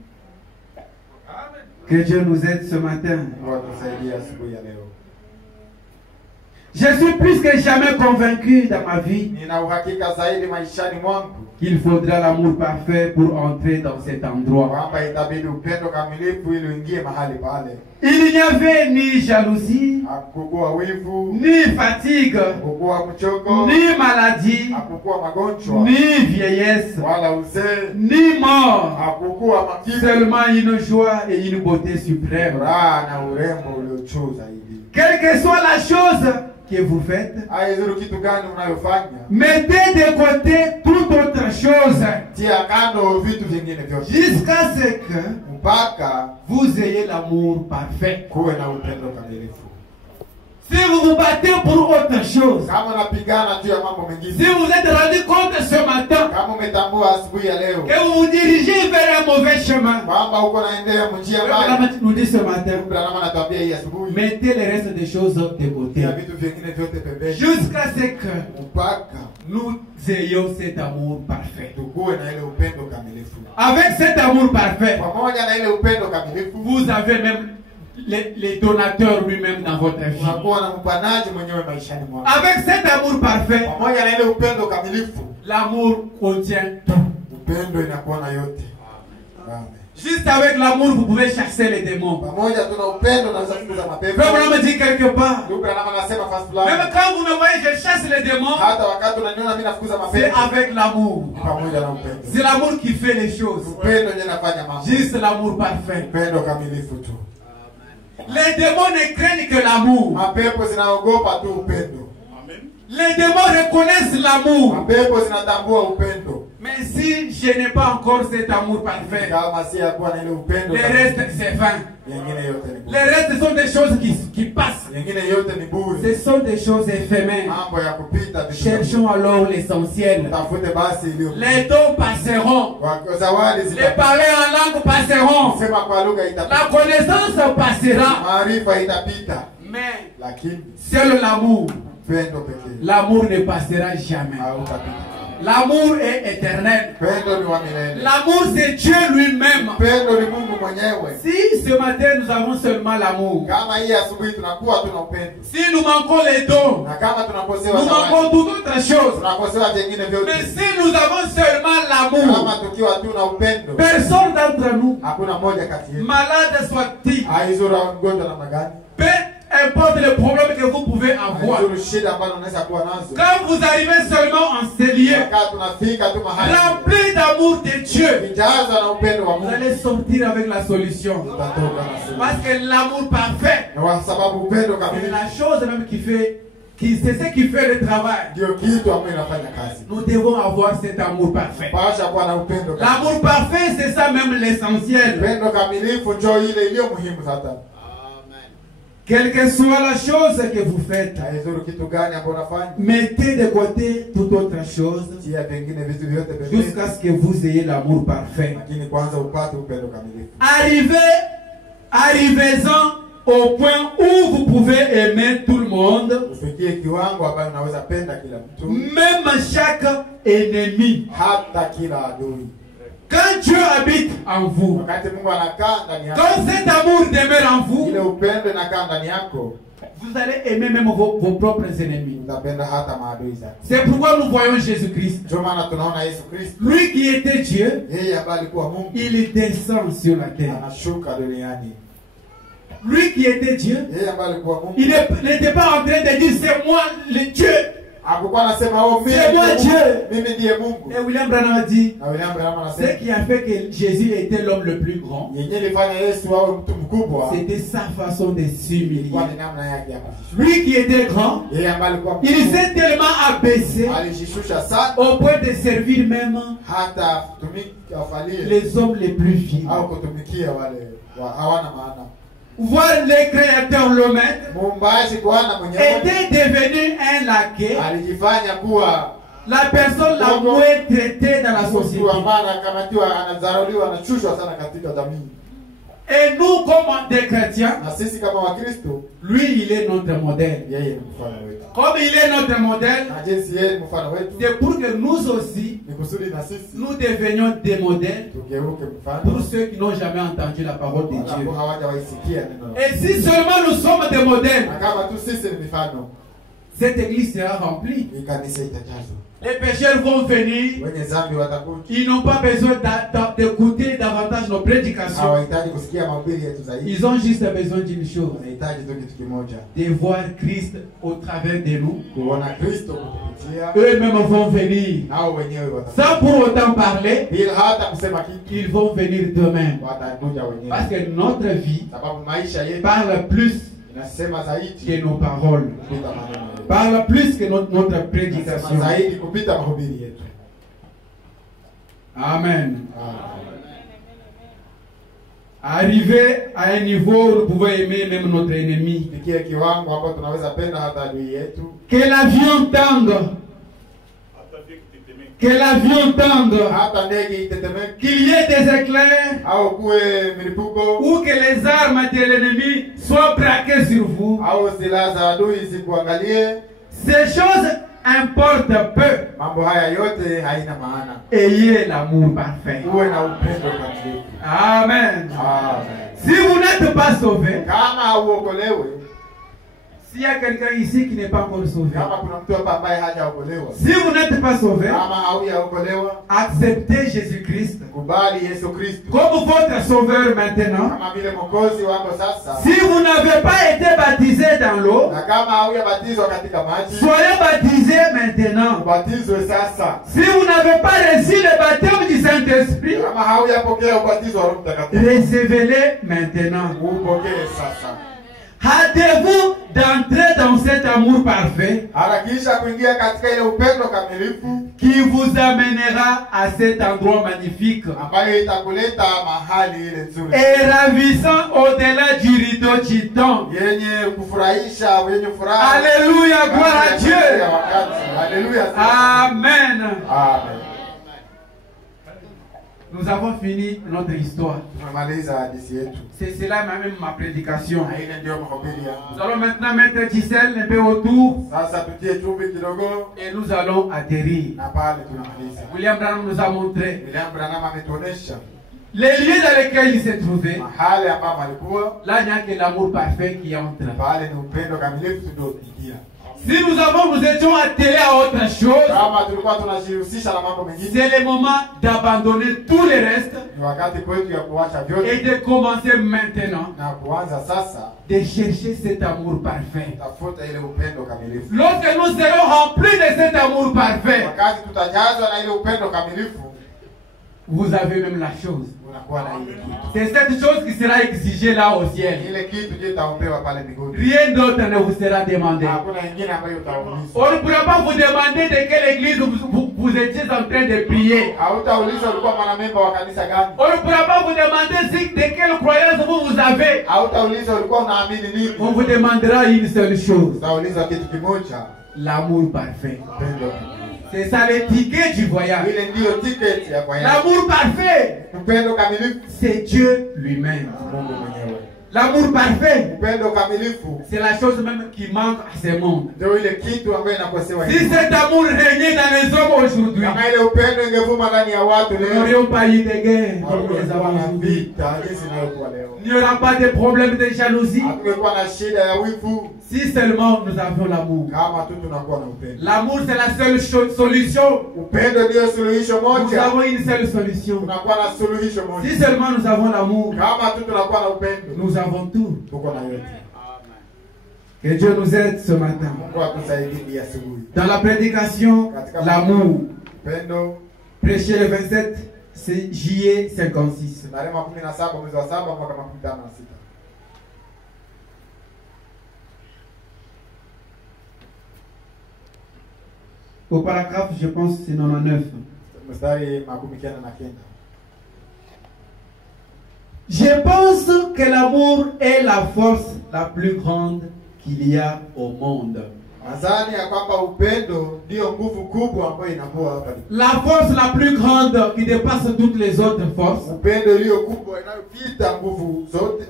Que Dieu nous aide ce matin. Mungu atusaidie asubuhi ya leo. Je suis plus que jamais convaincu dans ma vie Nina uhakika zaidi maishani mwangu qu'il faudra l'amour parfait pour entrer dans cet endroit. kwamba itabidi upendo kamilifu ili uingie mahali pale. Il n'y avait ni jalousie, Hakukuwa wivu, ni fatigue, hakukuwa mchoko, ni maladie, hakukuwa magonjwa, ni vieillesse, wala uzee, ni mort. hakukuwa makifu, Seulement une joie et une beauté suprême. furaha na urembo uliochuu zaidi. Quelle que soit la chose que vous faites, Haidhuru kitu gani unayofanya, mettez de côté toute autre chose tia kando vitu vingine vyote jusqu'à ce que mpaka vous ayez l'amour parfait. kuwe na upendo kamilifu. Si vous vous battez pour autre chose, Kama unapigana juu ya mambo si mengine, vous êtes rendu compte ce matin kama umetambua asubuhi ya leo que vous vous dirigez vers un mauvais chemin, kwamba uko naendea njia le mbaya, Branham nous dit ce matin, Branham anatuambia hii asubuhi, mettez le reste des choses de côté tia vitu vingine vyote pembeni jusqu'à ce que mpaka nous ayons cet amour parfait. tukuwe na ile upendo kamilifu. Avec cet amour parfait, Pamoja na ile upendo kamilifu, vous avez même les donateurs lui-même dans votre vie. unakuwa na mpanaji mwenyewe maishani mwako. Avec cet amour parfait, Pamoja na ile upendo kamilifu, l'amour contient tout. upendo inakuwa na yote. Amen. Juste avec l'amour, vous pouvez chasser les démons. Pamoja tuna upendo na kufukuza mapepo. Frère Branham dit quelque part, Ndugu Branham anasema fasi fulani, même quand vous me voyez, je chasse les démons, hata wakati unaniona mimi nafukuza c'est mapepo, avec l'amour. ni pamoja na upendo. C'est l'amour qui fait les choses. Upendo ndiye anafanya mambo. Juste l'amour parfait. Upendo kamilifu tu. Les démons ne craignent que l'amour. Mapepo zinaogopa tu upendo. Amen. Les démons reconnaissent l'amour. Mapepo zinatambua upendo. Mais si je n'ai pas encore cet amour parfait, Kama si yakuwa na ile upendo, le reste c'est vain. yengine yote ni bure. Les restes sont des choses qui passent. Yengine yote ni bure. Ce sont des choses éphémères. Mambo ya kupita vitu. Cherchons alors l'essentiel. Tafute basi iliyo. Les dons passeront. Kwa zawadi Les zita. parler en langue passeront. Sema kwa lugha La itapita. connaissance passera. Maarifa itapita. Mais Lakini seul l'amour. upendo pekee L'amour ne passera jamais. hautapita. L'amour est éternel. Upendo ni wa milele. L'amour c'est Dieu lui-même. Upendo ni Mungu mwenyewe. Si ce matin nous avons seulement l'amour, Kama hii asubuhi tunakuwa tuna upendo. si nous manquons les dons, Na kama tunakosewa nous zawadi, manquons toute autre chose. tunakosewa vingine vyote. Mais si nous avons seulement l'amour, Kama tukiwa tuna upendo, personne d'entre nous, hakuna mmoja kati yetu malade soit-il, haizuru mgonjwa namna gani, peu importe le problème que vous pouvez avoir, haizuru shida ambazo unaweza kuwa nazo. quand vous arrivez seulement en ces lieux, Wakati tunafika tu mahali remplis d'amour de Dieu, kijazwa na upendo wa vous Mungu, allez sortir avec la solution. tutatoka na suluhu. Parce que l'amour parfait, Na kwa sababu upendo c'est kamili la chose même qui fait, c'est ce qui fait le travail. ndio kitu ambacho inafanya kazi. Nous devons avoir cet amour parfait. Pasha kuwa na upendo kamili. L'amour parfait, c'est ça même l'essentiel. Upendo kamilifu ndio ile iliyo muhimu sasa. Quelle que soit la chose que vous faites, Haizuru kitu gani ambacho unafanya, mettez de côté toute autre chose tia pengine vitu vyote pembeni, jusqu'à ce que vous ayez l'amour parfait. lakini kwanza upate upendo kamilifu. Arrivez-en au point où vous pouvez aimer tout le monde, Ufikie kiwango ambacho unaweza penda kila mtu, même chaque ennemi. hata kila adui. Quand Dieu habite en vous, Wakati Mungu anakaa ndani yako, quand cet amour demeure en vous, ile upendo inakaa ndani yako, vous allez aimer même vos propres ennemis. utapenda hata maadui zako. C'est pourquoi nous voyons Jésus-Christ. Ndio maana tunaona Yesu Kristo, Lui qui était Dieu, yeye ambaye alikuwa Mungu, il descend sur la terre. anashuka duniani. Lui qui était Dieu, Yeye ambaye alikuwa Mungu, il n'était pas en train de dire c'est moi le Dieu. hakukuwa anasema oh, C'est moi Dieu. mimi ndiye Mungu. Et William Branham a dit, Na William Branham ce anasema qui a fait que Jésus était l'homme le plus grand, yenyewe ilifanya Yesu awe mtu mkubwa, c'était sa façon de s'humilier. kwa ni namna yake ya kujishusha. Lui qui était grand, Yeye ambaye alikuwa il s'est tellement abaissé alijishusha sana, au point de servir même hata kutumika afalie les hommes les plus vils. au kutumikia wale hawana maana. Voir le Créateur, le Maître, Muumbaji Bwana mwenyewe était devenu un laquais alijifanya kuwa la personne la Mungu- moins traitée dans la société. Mtu ambaye anakamatiwa, anadharauliwa, anachushwa sana katika jamii. Et nous, comme des chrétiens, Na sisi kama Wakristo, lui, il est notre modèle. yeye ni mfano wetu. Comme il est notre modèle, Na jinsi yeye ni mfano wetu, c'est pour que nous aussi, ni kusudi na sisi nous devenions des modèles tugeuke pour mfano ceux qui n'ont jamais entendu la parole de wale Dieu. ambao hawajawaisikia neno la Et si seulement nous sommes des modèles, Na kama tu sisi ni mifano, cette église sera remplie. hii kanisa itajazwa. Les pécheurs vont venir. Wenye dhambi watakuja. Ils n'ont pas besoin d'écouter davantage nos prédications. Hawahitaji kusikia mahubiri yetu zaidi. Ils ont juste besoin d'une chose, Wanahitaji tu kitu kimoja, de voir Christ au travers de nous. kuona Kristo kutupitia. Eux-mêmes vont venir. Nao wenyewe watakuja. Sans pour autant parler, Bila hata kusema kitu, ils vont venir d'eux-mêmes. watakuja wenyewe. Parce que notre vie Sababu maisha yetu parle plus inasema zaidi que nos paroles. kupita maneno yetu. Parle plus que notre Inasema prédication. zaidi kupita mahubiri yetu. Amen. Amen. Arriver à un niveau où nous pouvons aimer même notre ennemi. Fikie kiwango hapo tunaweza penda hata adui yetu. Que l'avion tangue. Que l'avion tangue. Hata ndege itetemeke Qu'il y ait des éclairs. au kuwe milipuko Ou que les armes de l'ennemi soient braquées sur vous. au silaha za adui zikuangalie. Ces choses importent peu. Mambo haya yote haina maana. Ayez l'amour parfait. Uwe na upendo kamilifu. Amen. Amen. Si vous n'êtes pas sauvé, Kama hauokolewe, s'il y a quelqu'un ici qui n'est pas encore sauvé, kama kuna mtu hapa ambaye hajaokolewa, si vous n'êtes pas sauvé, kama haujaokolewa, acceptez Jésus-Christ kubali Yesu Kristo comme votre sauveur maintenant. kama vile mwokozi wako sasa. Si vous n'avez pas été baptisé dans l'eau, Na kama haujabatizwa katika maji, soyez baptisé maintenant. ubatizwe sasa. Si vous n'avez pas reçu le baptême du Saint-Esprit, Kama haujapokea ubatizo wa Roho Mtakatifu, recevez-le maintenant. upokee sasa. Hâtez-vous d'entrer dans cet amour parfait Harakisha kuingia katika ile upendo kamilifu qui vous amènera à cet endroit magnifique ambayo itakuleta mahali ile nzuri et ravissant au-delà du rideau titan. yenye kufurahisha, yenye furaha. Alléluia, gloire à Dieu. Alléluia. Amen. Amen. Nous avons fini notre histoire. Tumemaliza hadithi yetu. C'est cela même ma prédication. Na ile ndio mahubiri yangu. Nous allons maintenant mettre Gisèle un peu autour Sasa tutie chumvi kidogo et nous allons atterrir. na pale tunamaliza. William Branham nous a montré William Branham ametuonesha les lieux dans lesquels il s'est trouvé. mahali ambapo alikuwa, Là, il n'y a que l'amour parfait qui entre. pale ni upendo kamilifu ndio ukiingia. Si nous étions attelés à autre chose, Kama tulikuwa tunajihusisha na mambo mengine, c'est le moment d'abandonner tout le reste ni wakati kwetu ya kuacha et vyote de commencer maintenant na kuanza sasa de chercher cet amour parfait. tafuta ile upendo kamilifu. Lorsque nous serons remplis de cet amour parfait, Wakati tutajazwa na ile upendo kamilifu, vous avez même la chose. unakuwa na ile kitu. C'est cette chose qui sera exigée là au ciel. Ile kitu ndio itaombewa pale mbinguni. Rien d'autre ne vous sera demandé. Hakuna ingine ambayo On utaulizwa. ne pourra pas vous demander de quelle église vous étiez en train de prier. Hautaulizwa ulikuwa mwanamemba wa kanisa gani. On ne pourra pas vous demander de quelle croyance vous avez. Hautaulizwa ulikuwa unaamini nini. On vous demandera une seule chose. Utaulizwa kitu kimoja, L'amour parfait. upendo kamilifu. C'est ça le ticket du voyage. Ile ndiyo ticket ya voyage. L'amour parfait, Upendo kamilifu, c'est Dieu lui-même. Mungu mwenyewe. L'amour parfait, Upendo kamilifu c'est la chose même qui manque à ce monde. ndio ile kitu ambayo inakosewa Si hivi. cet amour régnait dans les hommes aujourd'hui, Kama ile upendo ingevuma ndani ya watu nous leo, n'aurions pas eu de guerre comme nous hatungekuwa avons na aujourd'hui. vita jinsi inayokuwa leo. Il n'y aura pas de problème de jalousie Hatungekuwa na shida ya wivu si seulement nous avions l'amour. kama tu tunakuwa na upendo. L'amour, c'est la seule solution. Upendo ndio suluhisho Nous moja. avons une seule solution. Tunakuwa na suluhisho moja. Si seulement nous avons l'amour, Kama tu tunakuwa na upendo, nous avons tout. tuko na yote. Que Dieu nous aide ce matin. Mungu atusaidie asubuhi. Dans la prédication, l'amour, Upendo, prêché le 27 juillet 56. tarehe 17 mwezi wa 7 mwaka 56. Au paragraphe, je pense, c'est 99. Mstari 99. Je pense que l'amour est la force la plus grande qu'il y a au monde. Nadhani ya kwamba upendo ndio nguvu kubwa ambayo inakuwa hapa. La force la plus grande qui dépasse toutes les autres forces. Upendo iliyo kubwa inayopita nguvu zote.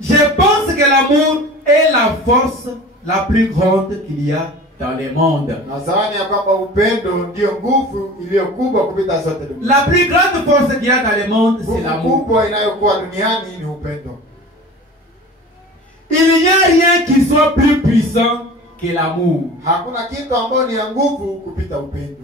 Je pense que l'amour est la force la plus grande qu'il y a dans le monde. Nadhani ya kwamba upendo ndio nguvu iliyo kubwa kupita zote duniani. La plus grande force qu'il y a dans le monde, c'est l'amour. Kubwa inayokuwa duniani ni upendo. Il n'y a rien qui soit plus puissant que l'amour. Hakuna kitu ambacho ni ya nguvu kupita upendo.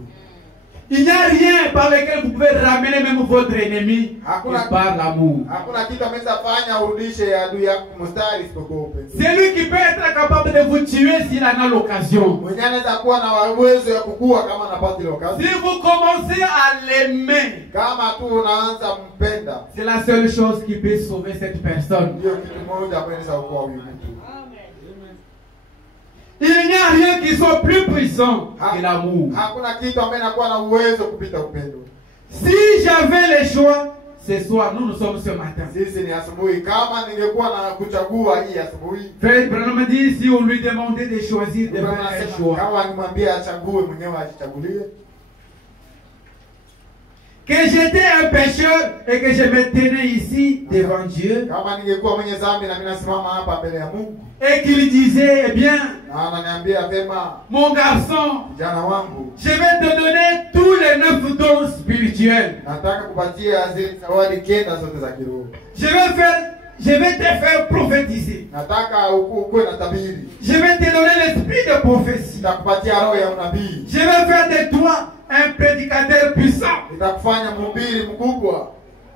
Il n'y a rien par lequel vous pouvez ramener même votre ennemi que par l'amour. Hakuna kitu ameweza fanya urudishe adui yako mstari isipokuwa upendo. C'est lui qui peut être capable de vous tuer s'il en a l'occasion. Mwenye anaweza kuwa na uwezo ya kukua kama anapata ile occasion. Si vous commencez à l'aimer, kama tu unaanza mpenda, c'est la seule chose qui peut sauver cette personne. Ndio kitu moja ambacho inaweza kuokoa huyu mtu. Il n'y a rien qui soit plus puissant que l'amour. Hakuna kitu ambacho inakuwa na uwezo kupita upendo. Si j'avais le choix, ce soir, nous sommes ce matin. Sisi ni asubuhi, kama ningekuwa na kuchagua hii asubuhi. Frère Branham dit si on lui demandait de choisir de faire un choix. Kama nimwambia achague mwenyewe ajichagulie. Que j'étais un pécheur et que je me tenais ici devant Dieu. Kama ningekuwa mwenye dhambi na mimi nasimama hapa mbele ya Mungu. Et qu'il disait, eh bien, mon garçon, je vais te donner tous les 9 dons spirituels. Je vais te faire prophétiser. Je vais te donner l'esprit de prophétie. Je vais faire de toi un prédicateur puissant.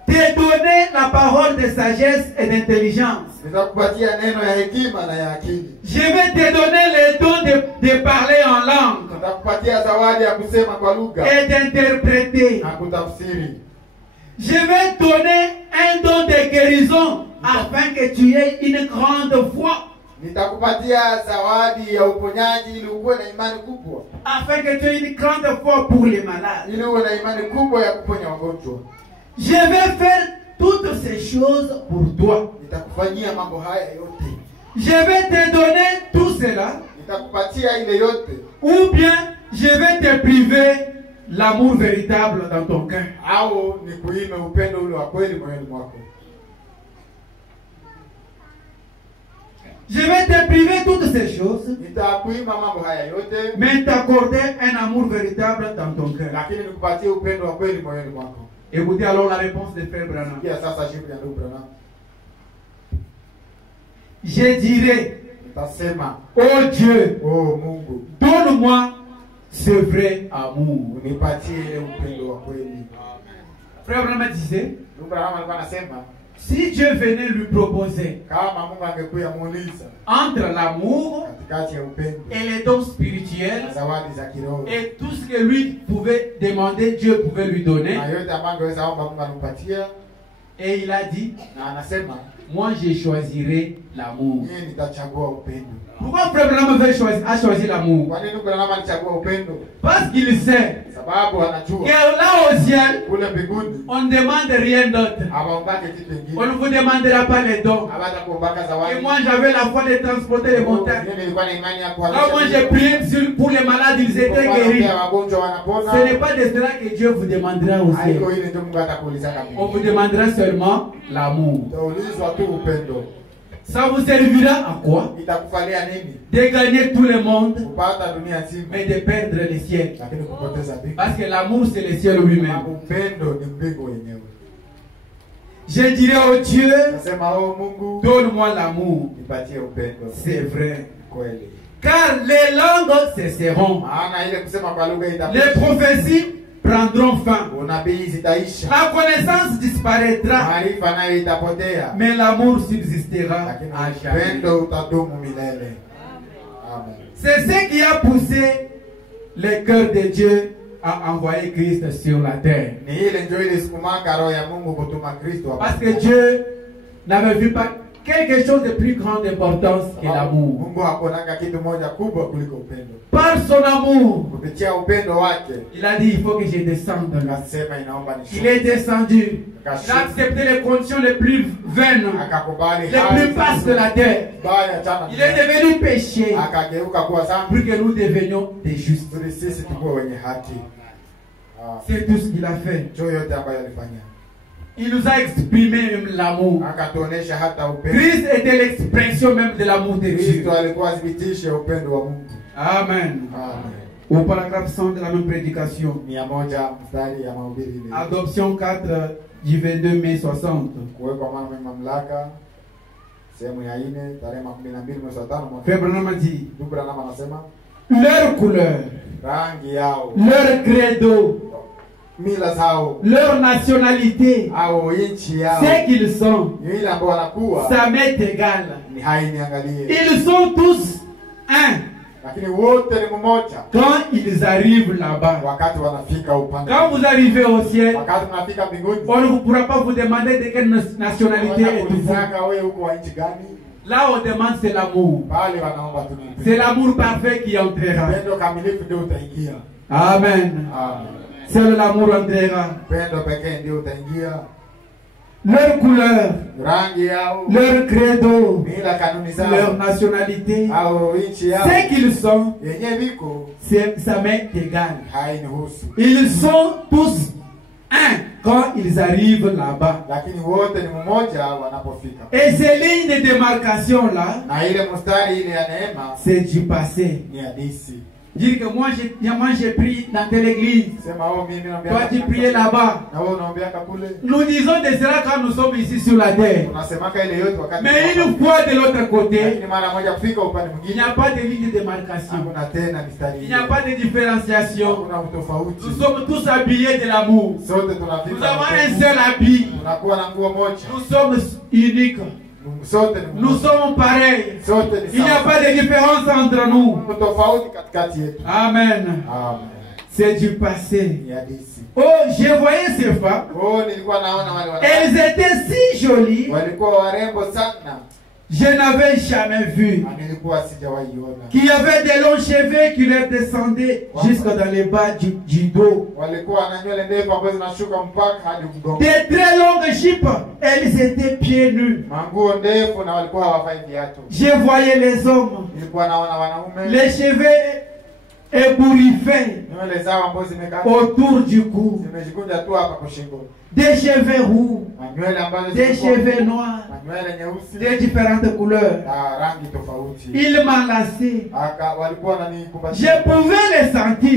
Te donner la parole de sagesse et d'intelligence. Je vais te donner le don de parler en langue et d'interpréter. Je vais te donner un don de guérison afin que tu aies une grande foi. Afin que tu aies une grande foi pour les malades. Je vais faire toutes ces choses pour toi. Je vais te donner tout cela. Ou bien je vais te priver l'amour véritable dans ton cœur. Je vais te priver toutes ces choses, mais t'accorder un amour véritable dans ton cœur. Écoutez alors la réponse de Frère Branham. Je dirais, oh Dieu, donne-moi ce vrai amour. Frère Branham disait, si Dieu venait lui proposer entre l'amour et les dons spirituels et tout ce que lui pouvait demander, Dieu pouvait lui donner, et il a dit, moi je choisirai l'amour. Pourquoi Frère Branham a choisi l'amour? Parce qu'il sait que là au ciel, on ne demande rien d'autre. On ne vous demandera pas les dons. Et moi j'avais la foi de transporter les montagnes. Quand moi j'ai prié pour les malades, ils étaient guéris. Ce n'est pas de cela que Dieu vous demandera au ciel. On vous demandera seulement l'amour. Ça vous servira à quoi? De gagner tout le monde, mais de perdre le ciel. Parce que l'amour c'est le ciel lui-même. Je dirais au Dieu, donne-moi l'amour. C'est vrai. Car les langues cesseront. Les prophéties prendront fin. La connaissance disparaîtra, mais l'amour subsistera à jamais. C'est ce qui a poussé le cœur de Dieu à envoyer Christ sur la terre. Parce que Dieu n'avait vu pas quelque chose de plus grande importance que l'amour. Mungu hakuonanga kitu moja kubwa kuliko upendo. Par son amour, Kupitia upendo wake il a dit il faut que je descende là. akasema inaomba nishuke. Il est descendu. Il a accepté les conditions les plus vaines, Akakubali les plus basses de la terre. baya chana. Il est devenu péché Akageuka kuwa pour dhambi que nous devenions des justes. ili sisi tukuwe wenye haki. C'est tout ce qu'il a fait. Cho yote ambayo alifanya. Il nous a exprimé même l'amour. Akatuonesha hata upendo. Christ était l'expression même de l'amour de Dieu. Kristo alikuwa thibitishe upendo wa Mungu. Amen. Amen. Au paragraphe 100 de la même prédication. 100 mstari ya mahubiri ile. Adoption 4 du 22 mai 60. Kuwekwa mwana mwenye mamlaka sehemu ya 4 tarehe 12 mwezi wa 5 mwaka. Frère Branham a dit, Ndugu Branham anasema leur couleur, rangi yao, leur credo, mila zao leur nationalité, au nchi yao, ce qu'ils sont, ni ile ambao wanakuwa ça m'est égal. ni hainiangalie. Ils sont tous un Lakini wote ni mmoja quand ils arrivent là-bas. wakati wanafika upande. Quand vous arrivez au ciel, Wakati mnafika mbinguni, on ne pourra pas vous demander de quelle nationalité êtes-vous. wanataka wewe uko wa nchi gani? Là, on demande c'est l'amour. Bali wanaomba tu ni C'est l'amour parfait qui entrera. upendo kamilifu ndio utaingia. Amen. Amen. Seul l'amour entrera. Upendo pekee ndio utaingia. Leur couleur, Rangi yao, leur credo, mila kanuni zao, leur nationalité, au nchi yao ce qu'ils sont, yenye viko ça m'est égal. hainihusu. Ils sont tous un quand ils arrivent là-bas. Lakini wote ni mmoja wanapofika. Et ces lignes de démarcation là, Na ile mstari ile ya neema c'est du passé. ni hadithi. Dire que moi j'ai prié dans telle église, Sema mimi naomba. toi tu priais là-bas. Na wewe unaombea kule. Nous disons de cela quand nous sommes ici sur la terre. Unasemaka ile yote wakati. Mais une fois de l'autre côté, Lakini mara moja kufika upande il mwingine n'y a pas de ligne de démarcation. hakuna tena mistari. Il n'y a pas de différenciation. Hakuna utofauti. Nous sommes tous habillés de l'amour. Sote Nous tunafika. avons un seul habit. Tunakuwa na nguo moja. Nous sommes uniques. Sote ni Nous sommes pareils. sote ni Il n'y a pas de différence entre nous. tofauti katikati yetu. Amen. Amen. C'est du passé. Ni hadithi. Oh, je voyais ces femmes. Oh, nilikuwa naona wale Elles étaient si jolies. walikuwa warembo sana. Je n'avais jamais vu. Na nilikuwa sijawahi ona. Qui avaient des longs cheveux qui leur descendaient jusque dans les bas du dos. Walikuwa na nywele ndefu ambazo zinashuka mpaka hadi mgongo. Des très longues jupes. Elles étaient pieds nus. Manguo ndefu na walikuwa hawavai viatu. Je voyais les hommes. Nilikuwa naona wanaume. Les cheveux ébouriffés Nywele zao ambazo zimekaa autour du cou. zimejikunja tu hapa kwa shingo. Des cheveux roux. Na nywele ambazo Des cheveux noirs. na nywele nyeusi De différentes couleurs. na rangi tofauti. Ils m'enlaçaient. Walikuwa wananikumbatia. Je pouvais les sentir.